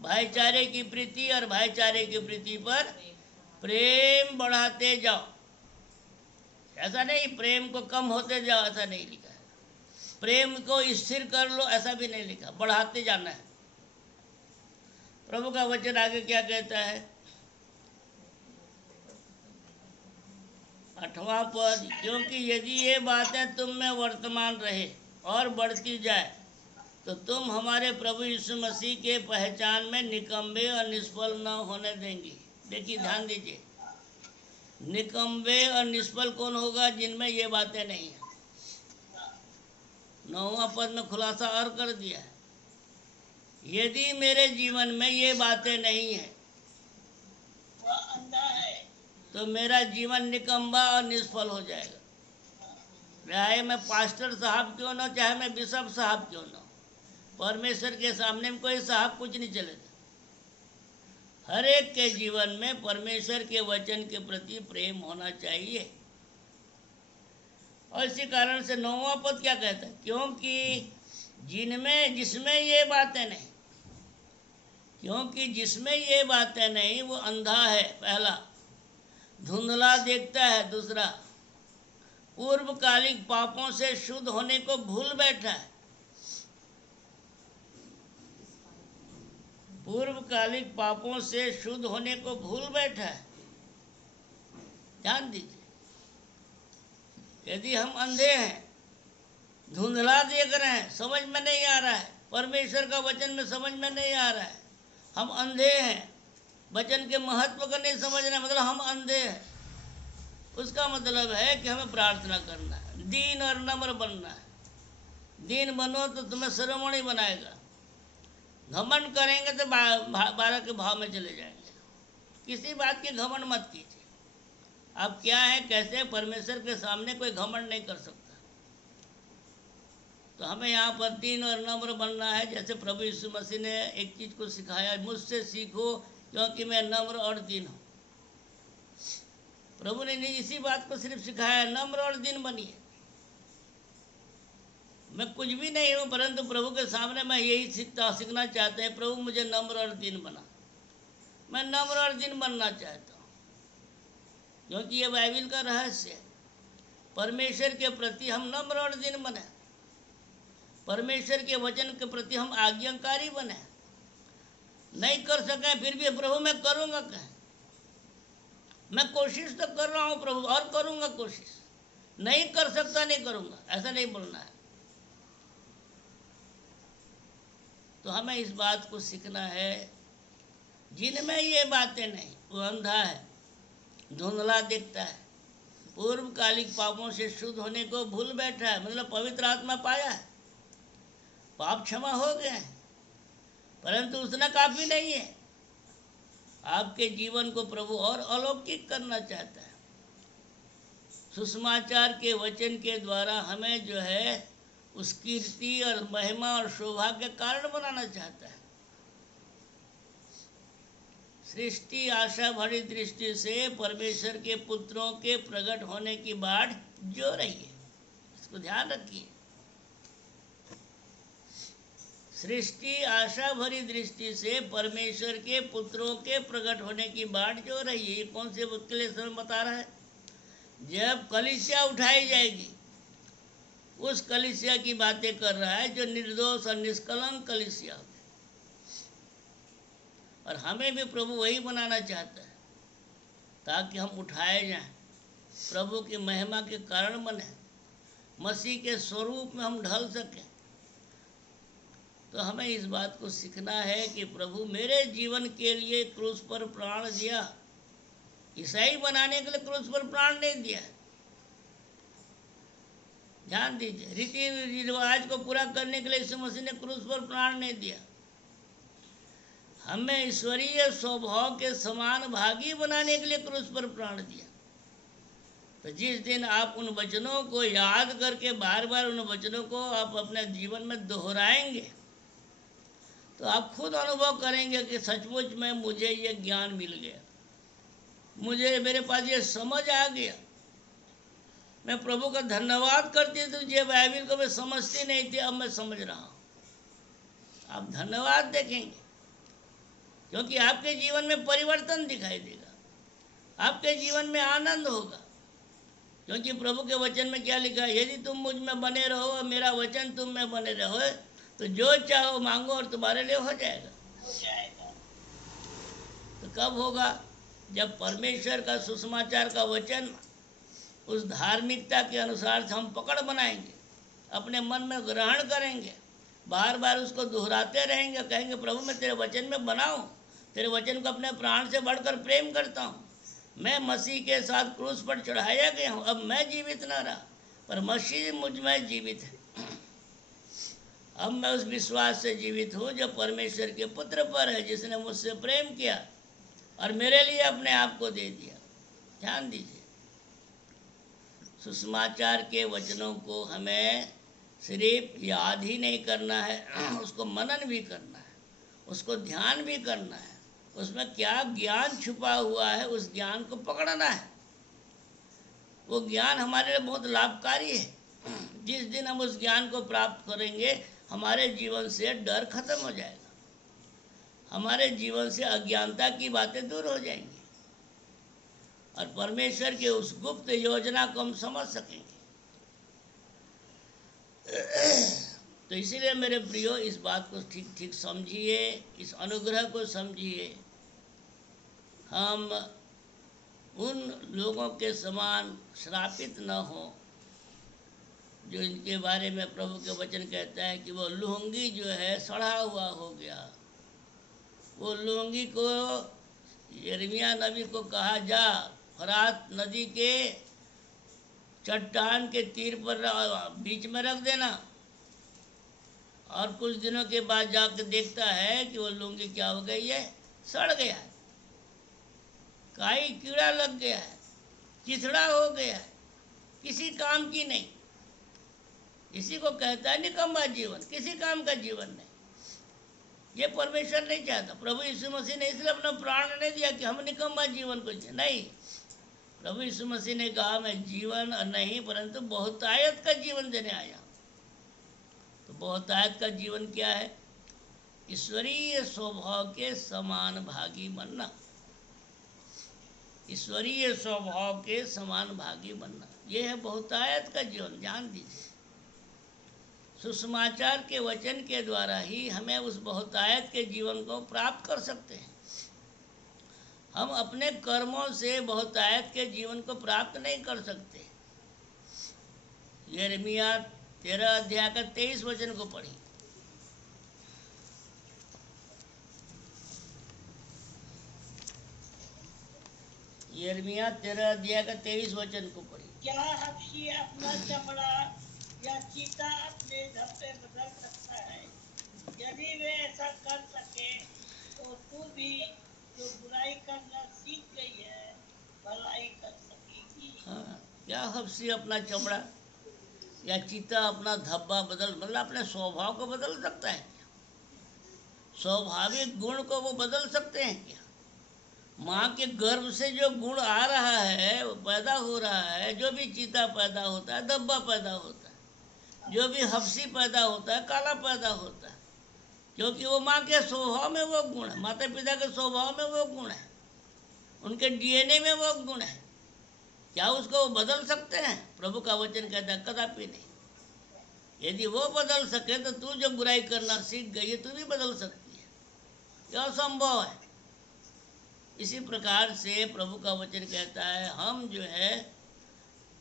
भाईचारे की प्रीति और भाईचारे की प्रीति पर प्रेम बढ़ाते जाओ। ऐसा नहीं प्रेम को कम होते जाओ, ऐसा नहीं लिखा है। प्रेम को स्थिर कर लो, ऐसा भी नहीं लिखा, बढ़ाते जाना है। प्रभु का वचन आगे क्या कहता है? 8वां पद, क्योंकि यदि ये बातें तुम में वर्तमान रहे और बढ़ती जाए तो तुम हमारे प्रभु यीशु मसीह के पहचान में निकम्बे और निष्फल न होने देंगे। देखिए, ध्यान दीजिए, निकम्बे और निष्फल कौन होगा? जिनमें ये बातें नहीं है। 9वां पद में खुलासा और कर दिया है, यदि मेरे जीवन में ये बातें नहीं है, वह अंधा है, तो मेरा जीवन निकम्बा और निष्फल हो जाएगा। चाहे मैं पास्टर साहब क्यों ना, चाहे मैं बिशप साहब क्यों ना, परमेश्वर के सामने में कोई साहब कुछ नहीं चलेगा। हर एक के जीवन में परमेश्वर के वचन के प्रति प्रेम होना चाहिए। और इसी कारण से 9वां पद क्या कहता है? क्योंकि जिसमें ये बातें नहीं, क्योंकि जिसमें ये बातें नहीं वो अंधा है, पहला, धुंधला देखता है, दूसरा, पूर्वकालिक पापों से शुद्ध होने को भूल बैठा है। पूर्वकालिक पापों से शुद्ध होने को भूल बैठा है। ध्यान दीजिए, यदि हम अंधे हैं, धुंधला देख रहे हैं, समझ में नहीं आ रहा है, परमेश्वर का वचन में समझ में नहीं आ रहा है, हम अंधे हैं, वचन के महत्व को नहीं समझ रहे, मतलब हम अंधे हैं, उसका मतलब है कि हमें प्रार्थना करना है, दीन और नम्र बनना है। दीन बनो तो तुम्हें शिरोमणि बनाएगा। घमंड करेंगे तो 12 के भाव में चले जाएंगे। किसी बात की घमंड मत कीजिए। आप क्या है, कैसे, परमेश्वर के सामने कोई घमंड नहीं कर सकता। तो हमें यहाँ पर दीन और नम्र बनना है। जैसे प्रभु यीशु मसीह ने एक चीज को सिखाया, मुझसे सीखो क्योंकि मैं नम्र और दीन हूँ। प्रभु ने इसी बात को सिर्फ सिखाया, नम्र और दीन बनिए। मैं कुछ भी नहीं हूँ, परंतु प्रभु के सामने मैं यही सीखना चाहता है, प्रभु मुझे नम्र और दीन बना। मैं नम्र और दीन बनना चाहता हूँ, क्योंकि ये बाइबिल का रहस्य है। परमेश्वर के प्रति हम नम्र और दीन बने, परमेश्वर के वचन के प्रति हम आज्ञाकारी बने। नहीं कर सके फिर भी प्रभु मैं करूँगा, कहें मैं कोशिश तो कर रहा हूँ प्रभु, और करूँगा कोशिश, नहीं कर सकता नहीं करूँगा, ऐसा नहीं बोलना है। तो हमें इस बात को सीखना है, जिनमें ये बातें नहीं वो अंधा है, धुंधला दिखता है, पूर्वकालिक पापों से शुद्ध होने को भूल बैठा है, मतलब पवित्र आत्मा पाया है, पाप क्षमा हो गए हैं, परंतु उतना काफी नहीं है। आपके जीवन को प्रभु और अलौकिक करना चाहता है। सुसमाचार के वचन के द्वारा हमें जो है उस कीर्ति और महिमा और शोभा के कारण बनाना चाहता है। सृष्टि आशा भरी दृष्टि से परमेश्वर के पुत्रों के प्रकट होने की बाट जो रही है, इसको ध्यान रखिए। सृष्टि आशा भरी दृष्टि से परमेश्वर के पुत्रों के प्रकट होने की बाट जो रही है, ये कौन से क्लेश में बता रहा है? जब कलीसिया उठाई जाएगी, उस कलीसिया की बातें कर रहा है जो निर्दोष और निष्कलंक कलीसिया हो। और हमें भी प्रभु वही बनाना चाहता है ताकि हम उठाए जाएं, प्रभु की महिमा के कारण बने, मसीह के स्वरूप में हम ढल सकें। तो हमें इस बात को सीखना है कि प्रभु मेरे जीवन के लिए क्रूस पर प्राण दिया। ईसाई बनाने के लिए क्रूस पर प्राण नहीं दिया। ध्यान दीजिए, रीति रिवाज को पूरा करने के लिए यीशु मसीह ने क्रूस पर प्राण नहीं दिया। हमें ईश्वरीय स्वभाव के समान भागी बनाने के लिए क्रूस पर प्राण दिया। तो जिस दिन आप उन वचनों को याद करके बार बार उन वचनों को आप अपने जीवन में दोहराएंगे, तो आप खुद अनुभव करेंगे कि सचमुच में मुझे ये ज्ञान मिल गया, मुझे मेरे पास ये समझ आ गया। मैं प्रभु का धन्यवाद करती थी, जो बाइबिल को मैं समझती नहीं थी, अब मैं समझ रहा हूँ। आप धन्यवाद देखेंगे, क्योंकि आपके जीवन में परिवर्तन दिखाई देगा, आपके जीवन में आनंद होगा। क्योंकि प्रभु के वचन में क्या लिखा है? यदि तुम मुझ में बने रहो और मेरा वचन तुम में बने रहो, तो जो चाहो मांगो और तुम्हारे लिए हो जाएगा। तो कब होगा? जब परमेश्वर का सुसमाचार का वचन उस धार्मिकता के अनुसार हम पकड़ बनाएंगे, अपने मन में ग्रहण करेंगे, बार बार उसको दोहराते रहेंगे, कहेंगे प्रभु मैं तेरे वचन में बना हूँ, तेरे वचन को अपने प्राण से बढ़कर प्रेम करता हूँ। मैं मसीह के साथ क्रूस पर चढ़ाया गया हूँ, अब मैं जीवित न रहा, पर मसीह मुझ में जीवित है। अब मैं उस विश्वास से जीवित हूँ जो परमेश्वर के पुत्र पर है, जिसने मुझसे प्रेम किया और मेरे लिए अपने आप को दे दिया। ध्यान दीजिए, सुसमाचार के वचनों को हमें सिर्फ याद ही नहीं करना है, उसको मनन भी करना है, उसको ध्यान भी करना है। उसमें क्या ज्ञान छुपा हुआ है, उस ज्ञान को पकड़ना है। वो ज्ञान हमारे लिए बहुत लाभकारी है। जिस दिन हम उस ज्ञान को प्राप्त करेंगे, हमारे जीवन से डर खत्म हो जाएगा, हमारे जीवन से अज्ञानता की बातें दूर हो जाएंगी और परमेश्वर के उस गुप्त योजना को हम समझ सकेंगे। तो इसीलिए मेरे प्रियो, इस बात को ठीक ठीक समझिए, इस अनुग्रह को समझिए। हम उन लोगों के समान श्रापित न हो जो इनके बारे में प्रभु के वचन कहता है कि वो लुंगी जो है सड़ा हुआ हो गया। वो लुंगी को यिर्मयाह नबी को कहा, जा फरात नदी के चट्टान के तीर पर बीच में रख देना। और कुछ दिनों के बाद जाकर देखता है कि वो लुंगी क्या हो गई है? सड़ गया है, काई कीड़ा लग गया है, चिथड़ा हो गया है, किसी काम की नहीं। इसी को कहता है निकम्मा जीवन, किसी काम का जीवन नहीं। ये परमेश्वर नहीं चाहता। प्रभु यीशु मसीह ने इसलिए अपना प्राण नहीं दिया कि हम निकम्मा जीवन को जिए, नहीं। प्रभु यीशु मसीह ने कहा मैं जीवन नहीं परंतु बहुतायत का जीवन देने आया। तो बहुतायत का जीवन क्या है? ईश्वरीय स्वभाव के समान भागी बनना, ईश्वरीय स्वभाव के समान भागी बनना, यह है बहुतायत का जीवन। ध्यान दीजिए, सुसमाचार के वचन के द्वारा ही हमें उस बहुतायत के जीवन को प्राप्त कर सकते हैं। हम अपने कर्मों से बहुतायत के जीवन को प्राप्त नहीं कर सकते। यिर्मयाह 13 अध्याय का 23 वचन को पढ़िए। यिर्मयाह 13 अध्याय का 23 वचन को पढ़िए। क्या हबशी अपना चमड़ा या चीता अपने धब्बे बदल सकता है? यदि वे ऐसा कर सके तो तू भी जो बुराई करना सीख गई है भलाई कर सकेगी। हाँ, या हफ्सी अपना चमड़ा या चीता अपना धब्बा मतलब अपने स्वभाव को बदल सकता है? स्वाभाविक गुण को वो बदल सकते हैं क्या? माँ के गर्भ से जो गुण आ रहा है, वो पैदा हो रहा है, जो भी चीता पैदा होता है, धब्बा पैदा होता है, जो भी हफ्सी पैदा होता है, काला पैदा होता है, क्योंकि वो माँ के स्वभाव में वो गुण है, माता पिता के स्वभाव में वो गुण है, उनके डीएनए में वो गुण है। क्या उसको वो बदल सकते हैं? प्रभु का वचन कहता है कदापि नहीं। यदि वो बदल सके तो तू जो बुराई करना सीख गई है, तू भी बदल सकती है। यह असंभव है। इसी प्रकार से प्रभु का वचन कहता है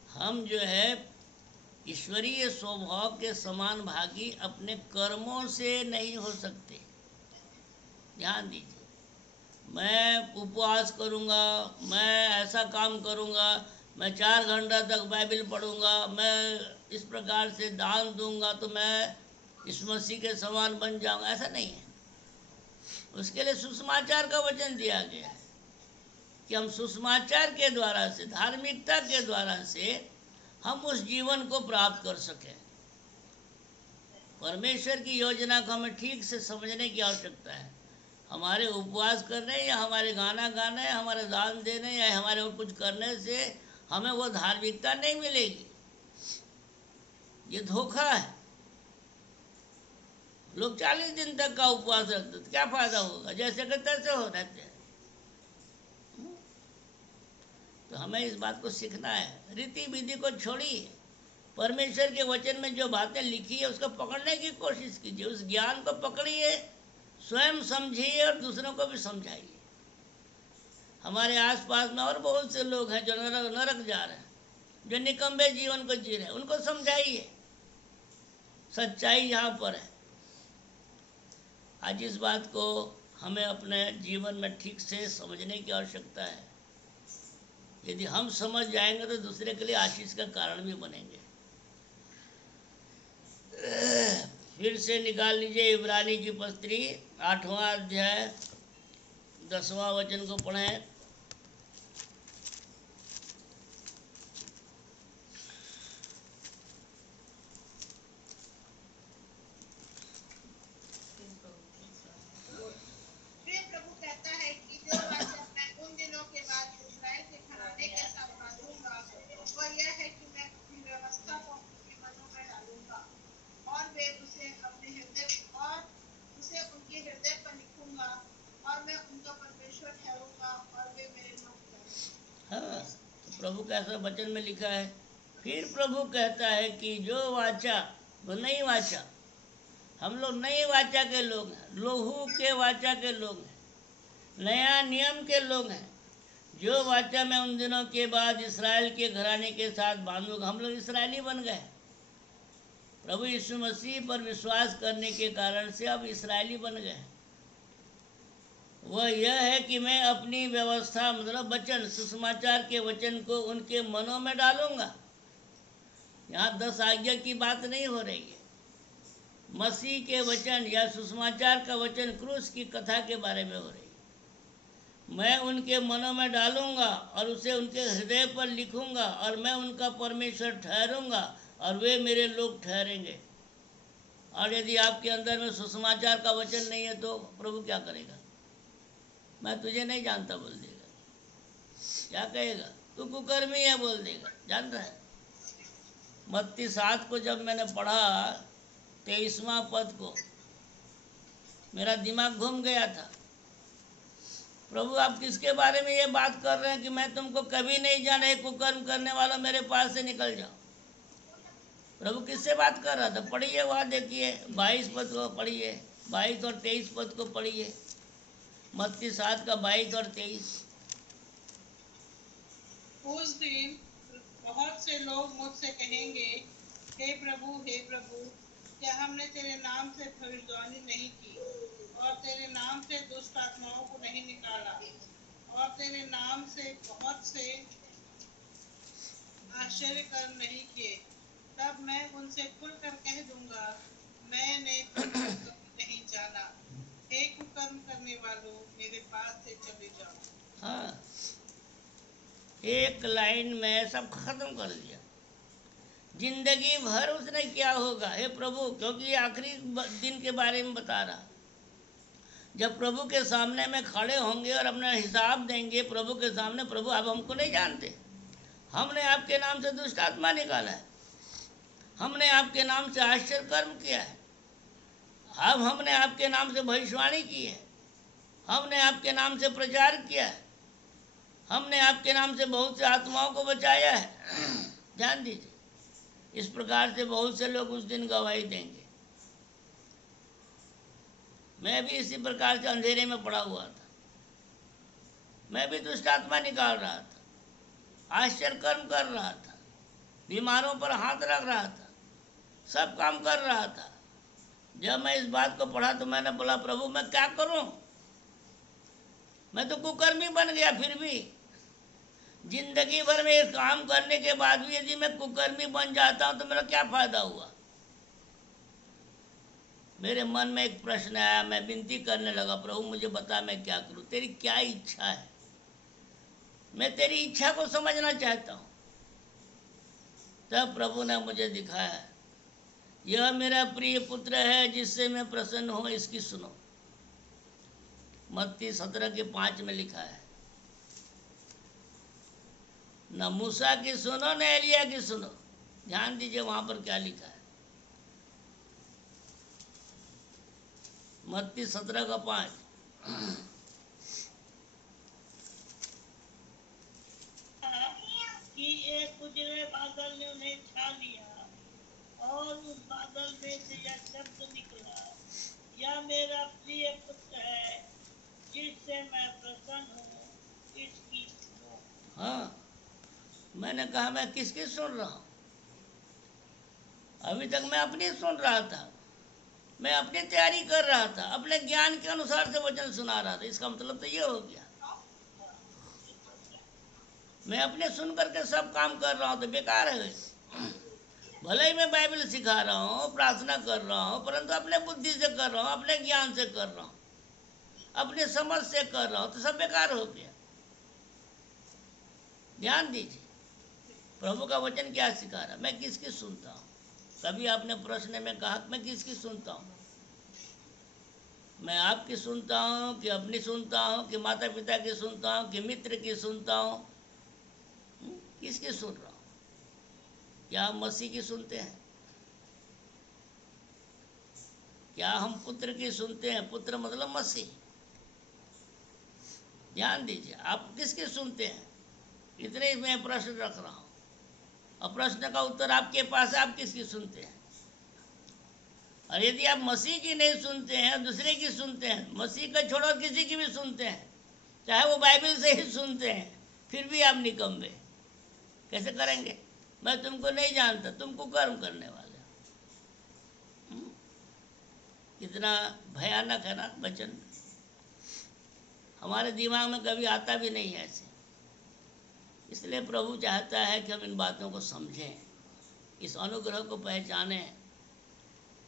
हम जो है ईश्वरीय स्वभाव के समान भागी अपने कर्मों से नहीं हो सकते। ध्यान दीजिए, मैं उपवास करूँगा, मैं ऐसा काम करूँगा, मैं 4 घंटा तक बाइबल पढ़ूँगा, मैं इस प्रकार से दान दूंगा तो मैं इस मसीह के समान बन जाऊँगा, ऐसा नहीं है। उसके लिए सुसमाचार का वचन दिया गया है कि हम सुसमाचार के द्वारा से, धार्मिकता के द्वारा से हम उस जीवन को प्राप्त कर सकें। परमेश्वर की योजना को हमें ठीक से समझने की आवश्यकता है। हमारे उपवास करने या हमारे गाना गाने, हमारे दान देने या हमारे और कुछ करने से हमें वो धार्मिकता नहीं मिलेगी। ये धोखा है। लोग 40 दिन तक का उपवास रखते तो क्या फायदा होगा? जैसे कि तैसे हो रहते हैं। तो हमें इस बात को सीखना है। रीति विधि को छोड़िए, परमेश्वर के वचन में जो बातें लिखी है उसको पकड़ने की कोशिश कीजिए, उस ज्ञान को पकड़िए, स्वयं समझिए और दूसरों को भी समझाइए। हमारे आसपास में और बहुत से लोग हैं जो नरक जा रहे हैं, जो निकम्बे जीवन को जी रहे हैं, उनको समझाइए। सच्चाई यहाँ पर है। आज इस बात को हमें अपने जीवन में ठीक से समझने की आवश्यकता है। यदि हम समझ जाएंगे तो दूसरे के लिए आशीष का कारण भी बनेंगे। फिर से निकाल लीजिए इब्रानी की पत्री 8वां अध्याय 10वां वचन को पढ़ें। फिर प्रभु कहता है कि जो वचन मैं उन दिनों के बाद इस्राएल के घराने के साथ बांधूंगा वह यह है कि मैं अपनी व्यवस्था को उनके मनों में डालूंगा और वे उसे अपने हृदय और उसे उनके हृदय पर लिखूंगा और मैं उनका परमेश्वर ठहरूंगा और वे मेरे लोग ठहरेंगे। हाँ, तो प्रभु का ऐसा वचन में लिखा है। फिर प्रभु कहता है कि जो वाचा, वो नई वाचा, हम लोग नई वाचा के लोग हैं, लोहू के वाचा के लोग हैं, नया नियम के लोग हैं। जो वाचा मैं उन दिनों के बाद इस्राएल के घराने के साथ बांधूंगा। हम लोग इसराइली बन गए। प्रभु यीशु मसीह पर विश्वास करने के कारण से अब इसराइली बन गए। वह यह है कि मैं अपनी व्यवस्था मतलब वचन, सुसमाचार के वचन को उनके मनों में डालूंगा। यहाँ 10 आज्ञा की बात नहीं हो रही है। मसीह के वचन या सुसमाचार का वचन, क्रूस की कथा के बारे में हो रही है। मैं उनके मनों में डालूंगा और उसे उनके हृदय पर लिखूंगा और मैं उनका परमेश्वर ठहरूंगा और वे मेरे लोग ठहरेंगे। और यदि आपके अंदर में सुसमाचार का वचन नहीं है तो प्रभु क्या करेगा? मैं तुझे नहीं जानता बोल देगा। क्या कहेगा? तू कुकर्मी है बोल देगा। जान रहा है? मत्ती 7 को जब मैंने पढ़ा 23वां पद को, मेरा दिमाग घूम गया था। प्रभु आप किसके बारे में ये बात कर रहे हैं कि मैं तुमको कभी नहीं जाना, कुकर्म करने वाला मेरे पास से निकल जाओ? प्रभु किससे बात कर रहा था? पढ़िए, वहाँ देखिए 22 पद को पढ़िए, 22 और 23 पद को पढ़िए। मत्ती 7 का 22 और 23। उस दिन बहुत से लोग मुझसे कहेंगे, हे प्रभु क्या हमने तेरे नाम से भविष्यवाणी नहीं की और तेरे नाम से दुष्ट आत्माओं को नहीं निकाला और तेरे नाम से बहुत से आश्चर्य कर्म नहीं किए? तब मैं उनसे खुलकर कह दूंगा, मैंने तुमको कभी नहीं जाना। हे कुकर्म करने वालों, मेरे पास से चले जाओ। हाँ, एक लाइन में सब खत्म कर दिया। जिंदगी भर उसने क्या होगा, हे प्रभु, क्योंकि ये आखिरी दिन के बारे में बता रहा। जब प्रभु के सामने में खड़े होंगे और अपना हिसाब देंगे प्रभु के सामने, प्रभु आप हमको नहीं जानते, हमने आपके नाम से दुष्ट आत्मा निकाला है, हमने आपके नाम से आश्चर्य कर्म किया है, अब हमने आपके नाम से भविष्यवाणी की है, हमने आपके नाम से प्रचार किया है, हमने आपके नाम से बहुत से आत्माओं को बचाया है। ध्यान दीजिए, इस प्रकार से बहुत से लोग उस दिन गवाही देंगे। मैं भी इसी प्रकार से अंधेरे में पड़ा हुआ था, मैं भी दुष्ट आत्मा निकाल रहा था, आश्चर्य कर्म कर रहा था, बीमारों पर हाथ रख रहा था, सब काम कर रहा था। जब मैं इस बात को पढ़ा तो मैंने बोला, प्रभु मैं क्या करूं, मैं तो कुकर्मी बन गया। फिर भी जिंदगी भर में ये काम करने के बाद भी यदि मैं कुकर्मी बन जाता हूं तो मेरा क्या फायदा हुआ। मेरे मन में एक प्रश्न आया, मैं विनती करने लगा, प्रभु मुझे बता मैं क्या करूं, तेरी क्या इच्छा है, मैं तेरी इच्छा को समझना चाहता हूं। तब प्रभु ने मुझे दिखाया, यह मेरा प्रिय पुत्र है जिससे मैं प्रसन्न हूं, इसकी सुनो। मत्ती 17:5 में लिखा है, न मूसा की सुनो न एलिया की सुनो। ध्यान दीजिए वहां पर क्या लिखा है, मत्ती 17:5। कि एक उजले बादल ने उन्हें छा लिया और उस बादल में से यह शब्द निकला, यह मेरा प्रिय पुत्र है जिससे मैं प्रसन्न हूँ, इसकी सुनो। हाँ, मैंने कहा मैं किसकी सुन रहा हूं। अभी तक मैं अपनी सुन रहा था, मैं अपनी तैयारी कर रहा था, अपने ज्ञान के अनुसार से वचन सुना रहा था। इसका मतलब तो ये हो गया, मैं अपने सुन करके सब काम कर रहा हूं तो बेकार है। भले ही मैं बाइबल सिखा रहा हूं, प्रार्थना कर रहा हूं, परंतु अपने बुद्धि से कर रहा हूं, अपने ज्ञान से कर रहा हूं, अपने समझ से कर रहा हूं, तो सब बेकार हो गया। ध्यान दीजिए, प्रभु का वचन क्या सिखा रहा, मैं किसकी सुनता हूं। कभी आपने प्रश्न में कहा मैं किसकी सुनता हूं, मैं आपकी सुनता हूं कि अपनी सुनता हूं कि माता पिता की सुनता हूं कि मित्र की सुनता हूं, किसकी सुन रहा हूं। क्या हम मसीह की सुनते हैं, क्या हम पुत्र की सुनते हैं, पुत्र मतलब मसीह। ध्यान दीजिए, आप किसकी सुनते हैं, इतने मैं प्रश्न रख रहा हूं और प्रश्न का उत्तर आपके पास है, आप किसकी सुनते हैं। और यदि आप मसीह की नहीं सुनते हैं, दूसरे की सुनते हैं, मसीह का छोड़ो किसी की भी सुनते हैं, चाहे वो बाइबल से ही सुनते हैं, फिर भी आप निकम्मे। कैसे करेंगे, मैं तुमको नहीं जानता, तुमको कर्म करने वाले। कितना भयानक है ना वचन, हमारे दिमाग में कभी आता भी नहीं है ऐसे। इसलिए प्रभु चाहता है कि हम इन बातों को समझें, इस अनुग्रह को पहचानें।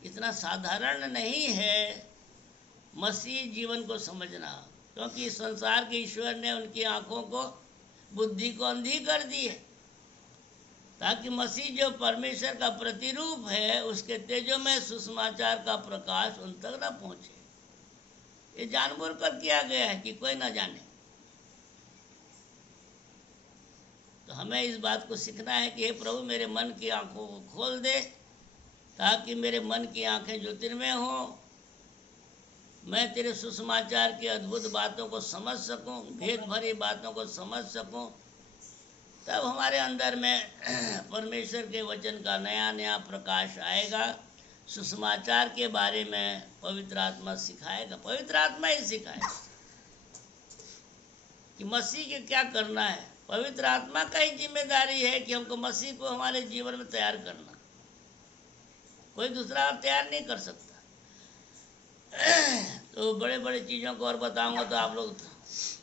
इतना साधारण नहीं है मसीह जीवन को समझना, क्योंकि इस संसार के ईश्वर ने उनकी आंखों को, बुद्धि को अंधी कर दी है, ताकि मसीह जो परमेश्वर का प्रतिरूप है उसके तेजोमय सुसमाचार का प्रकाश उन तक न पहुंचे। ये जानबूझ कर किया गया है कि कोई न जाने। तो हमें इस बात को सीखना है कि हे प्रभु मेरे मन की आंखों को खोल दे, ताकि मेरे मन की आंखें ज्योतिर्मय हो, मैं तेरे सुसमाचार की अद्भुत बातों को समझ सकूं, भेद भरी बातों को समझ सकूं। तब हमारे अंदर में परमेश्वर के वचन का नया नया प्रकाश आएगा। सुसमाचार के बारे में पवित्र आत्मा सिखाएगा, पवित्र आत्मा ही सिखाएगा कि मसीह के क्या करना है। पवित्र आत्मा का ही जिम्मेदारी है कि हमको मसीह को हमारे जीवन में तैयार करना, कोई दूसरा तैयार नहीं कर सकता। तो बड़े बड़े चीज़ों को और बताऊंगा तो आप लोग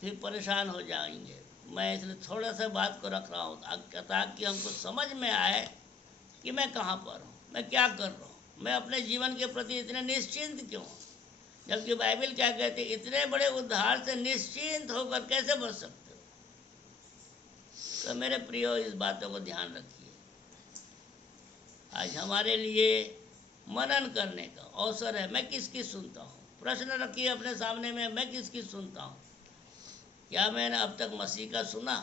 फिर परेशान हो जाएंगे। मैं इसलिए थोड़ा सा बात को रख रहा हूँ ताकि हमको समझ में आए कि मैं कहाँ पर हूँ, मैं क्या कर रहा हूँ, मैं अपने जीवन के प्रति इतने निश्चिंत क्यों। जबकि बाइबल क्या कहते हैं, इतने बड़े उद्धार से निश्चिंत होकर कैसे बच सकते हो। तो मेरे प्रियो इस बातों को ध्यान रखिए। आज हमारे लिए मनन करने का अवसर है। मैं किसकी सुनता हूँ? प्रश्न रखिए अपने सामने में, मैं किसकी सुनता हूँ? क्या मैंने अब तक मसीह का सुना?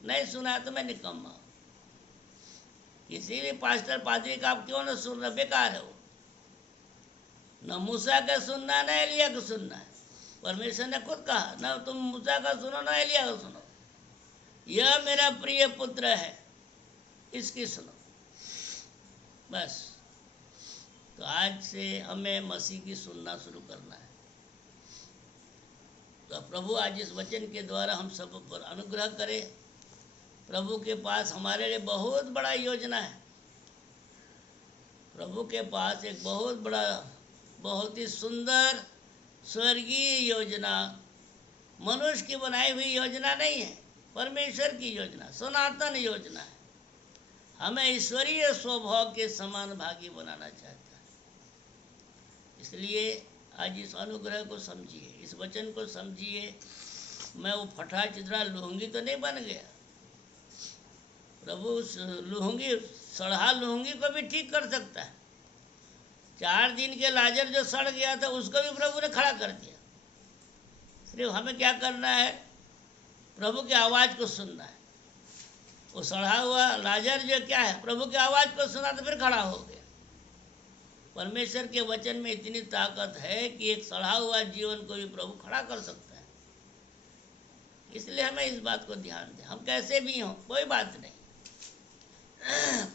नहीं सुना तो मैं निकम्मा हूँ। किसी भी पास्टर पादरी का आप क्यों न सुन रहे? बेकार है वो। न मूसा का सुनना न एलिया को सुनना है। परमेश्वर ने खुद कहा न तुम मूसा का सुनो न एलिया को सुनो, यह मेरा प्रिय पुत्र है, इसकी सुनो। बस। तो आज से हमें मसीह की सुनना शुरू करना है। तो प्रभु आज इस वचन के द्वारा हम सब पर अनुग्रह करे। प्रभु के पास हमारे लिए बहुत बड़ा योजना है। प्रभु के पास एक बहुत बड़ा, बहुत ही सुंदर स्वर्गीय योजना, मनुष्य की बनाई हुई योजना नहीं है, परमेश्वर की योजना, सनातन योजना है। हमें ईश्वरीय स्वभाव के समान भागी बनाना चाहता है। इसलिए आज इस अनुग्रह को समझिए, इस वचन को समझिए। मैं वो फटा चित्रा लुहंगी तो नहीं बन गया। प्रभु लुहंगी, सड़ा लुहंगी को भी ठीक कर सकता है। 4 दिन के लाजर जो सड़ गया था उसको भी प्रभु ने खड़ा कर दिया। सिर्फ हमें क्या करना है? प्रभु की आवाज़ को सुनना है। वो सड़ा हुआ लाजर जो क्या है, प्रभु की आवाज़ को सुना तो फिर खड़ा हो गया। परमेश्वर के वचन में इतनी ताकत है कि एक सड़ा हुआ जीवन को भी प्रभु खड़ा कर सकता है। इसलिए हमें इस बात को ध्यान दें। हम कैसे भी हों कोई बात नहीं,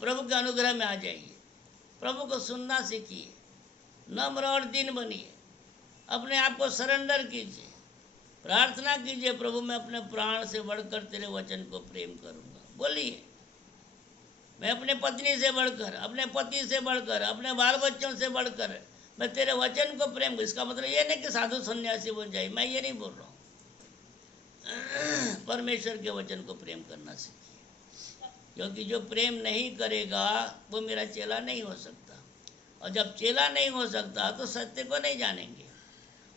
प्रभु के अनुग्रह में आ जाइए। प्रभु को सुनना सीखिए, नम्र और दीन बनिए, अपने आप को सरेंडर कीजिए, प्रार्थना कीजिए, प्रभु मैं अपने प्राण से बढ़कर तेरे वचन को प्रेम करूँगा। बोलिए, मैं अपने पत्नी से बढ़कर, अपने पति से बढ़कर, अपने बाल बच्चों से बढ़कर मैं तेरे वचन को प्रेम करूँ। इसका मतलब ये नहीं कि साधु सन्यासी बन जाए, मैं ये नहीं बोल रहा हूँ। परमेश्वर के वचन को प्रेम करना सीखिए, क्योंकि जो प्रेम नहीं करेगा वो मेरा चेला नहीं हो सकता। और जब चेला नहीं हो सकता तो सत्य को नहीं जानेंगे,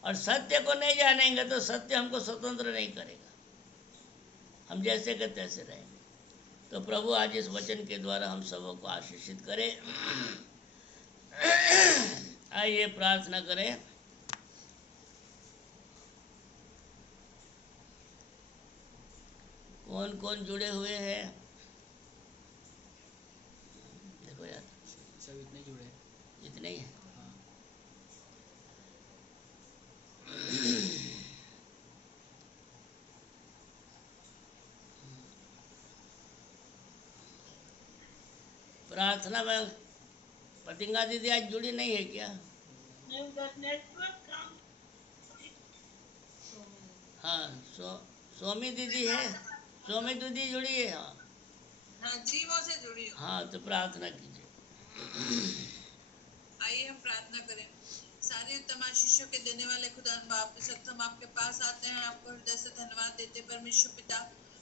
और सत्य को नहीं जानेंगे तो सत्य हमको स्वतंत्र नहीं करेगा, हम जैसे के तैसे रहेंगे। तो प्रभु आज इस वचन के द्वारा हम सबों को आशीषित करे। आइए प्रार्थना करें। कौन कौन जुड़े हुए हैं? देखो यार, सब इतने जुड़े हैं। इतने ही हैं। हाँ। प्रार्थना में प्रतिज्ञा दीदी आज जुड़ी नहीं है क्या? नेटवर्क काम। हाँ, सोमी दीदी है, सोमी दीदी जुड़ी है। हाँ हाँ जी, वो से जुड़ी हूँ। हाँ, तो प्रार्थना कीजिए। आइए हम प्रार्थना करें। सारी उत्तम आशीषों के देने वाले खुदा बाप, इस वक्त हम आपके पास आते हैं, आपको हृदय से धन्यवाद देते। परमेश्वर पिता,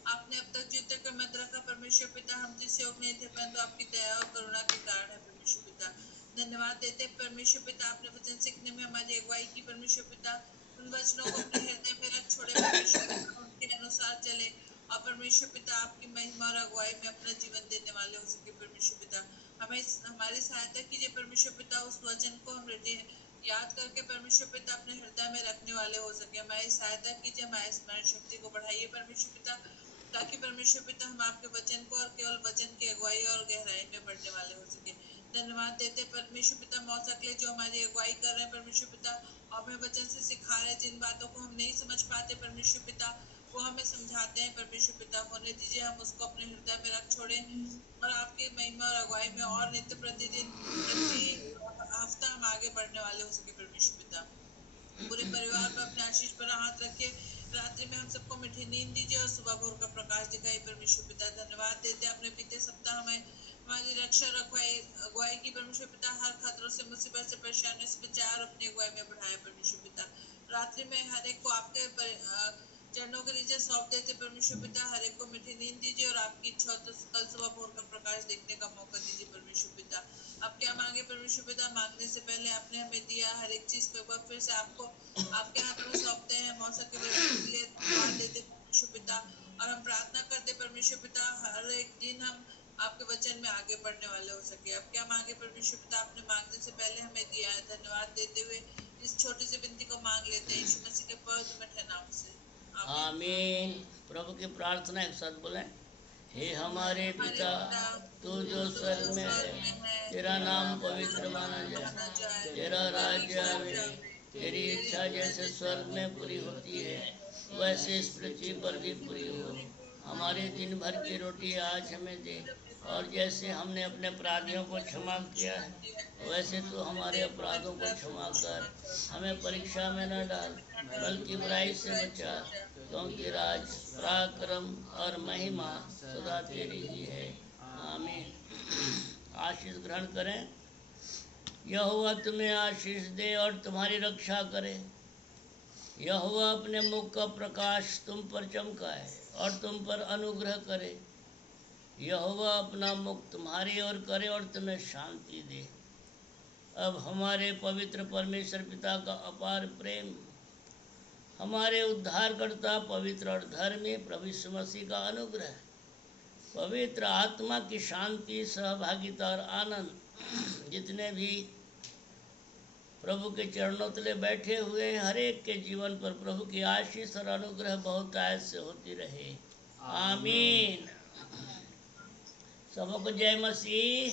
आपने अब तक जीते को मत रखा। परमेश्वर पिता, हम जिस योग नहीं थे, परंतु आपकी दया और करुणा के कारण है। परमेश्वर पिता धन्यवाद देते। परमेश्वर पिता, आपने वचन सीखने में हमारी अगुवाई की। परमेश्वर पिता, उन वचनों को अपने हृदय में रख छोड़े। परमेश्वर पिता, उनके अनुसार चले और परमेश्वर पिता आपकी महिमा और अगुवाई में अपना जीवन देने वाले हो सके। परमेश्वर पिता, हमें हमारी सहायता कीजिए। परमेश्वर पिता, उस वचन को हम हृदय याद करके परमेश्वर पिता अपने हृदय में रखने वाले हो सके। हमारी सहायता कीजिए, हमारी स्मरण शक्ति को बढ़ाइए परमेश्वर पिता, ताकि परमेश्वर पिता हम आपके वचन को और केवल वचन की अगुवाई और गहराई में बढ़ने वाले हो सके। धन्यवाद देते परमेश्वर पिता मौसा के लिए जो हमारी अगुवाई कर रहे हैं परमेश्वर पिता, और हमें वचन से सिखा रहे हैं। जिन बातों को हम नहीं समझ पाते परमेश्वर पिता, वो हमें समझाते हैं। परमेश्वर पिता होने दीजिए, हम उसको अपने हृदय में रख छोड़े और आपकी महिमा और अगुवाई में और नित्य प्रतिदिन प्रति हफ्ता हम आगे बढ़ने वाले हो सके। परमेश्वर पिता, पूरे परिवार पर अपने आशीष पर हाथ रखिए। रात्रि में हम सबको मीठी नींद दीजिए और सुबह भोर का प्रकाश दिखाई। परमेश्वर पिता धन्यवाद देते अपने बीते सप्ताह में हमारी रक्षा रखवाई अगुवाई की। परमेश्वर पिता, हर खतरों से, मुसीबत से, परेशानियों से बचाए और अपनी अगुवाई में बढ़ाए। परमेश्वर पिता, रात्रि में हर एक को आपके चरणों के नीचे सौंप देते। परमेश्वर पिता, हर एक को मीठी नींद दीजिए और आपकी इच्छा तो कल सुबह भोर का प्रकाश देखने का मौका दीजिए। परमेश्वर पिता, अब क्या मांगे परमेश्वर पिता, मांगने से पहले आपने हमें दिया हर एक चीज को एक बार फिर से आपको आपके हाथ में सौंपते हैं। मौसम के लिए धन्यवाद देते परमेश्वर पिता, और हम प्रार्थना करते परमेश्वर पिता हर एक दिन हम आपके वचन में आगे बढ़ने वाले हो सके। अब क्या मांगे परमेश्वर पिता, आपने मांगने से पहले हमें दिया है। धन्यवाद देते हुए इस छोटी सी विनती को मांग लेते हैं यीशु मसीह के पवित्र मीठे नाम से, आमीन। प्रभु की प्रार्थना एक साथ बोलें। हे हमारे पिता, तू जो स्वर्ग में है, तेरा नाम पवित्र माना जाए, तेरा राज्य आवे, तेरी इच्छा जैसे स्वर्ग में पूरी होती है वैसे इस पृथ्वी पर भी पूरी हो। हमारे दिन भर की रोटी आज हमें दे, और जैसे हमने अपने अपराधियों को क्षमा किया है वैसे तो हमारे अपराधों को क्षमा कर, हमें परीक्षा में न डाल बल्कि बुराई से बचा, क्योंकि राज, पराक्रम और महिमा सदा तेरी ही है। आमीन। आशीष ग्रहण करें। यहोवा तुम्हें आशीष दे और तुम्हारी रक्षा करे। यहोवा अपने मुख का प्रकाश तुम पर चमकाए और तुम पर अनुग्रह करे। यहोवा अपना मुख तुम्हारी ओर करे और तुम्हें शांति दे। अब हमारे पवित्र परमेश्वर पिता का अपार प्रेम, हमारे उद्धारकर्ता पवित्र और धर्मी प्रभु यीशु मसीह का अनुग्रह, पवित्र आत्मा की शांति, सहभागिता और आनंद, जितने भी प्रभु के चरणों तले बैठे हुए हैं हर एक के जीवन पर प्रभु की आशीष और अनुग्रह बहुत आयत से होती रहे। आमीन। सबको जय मसीह।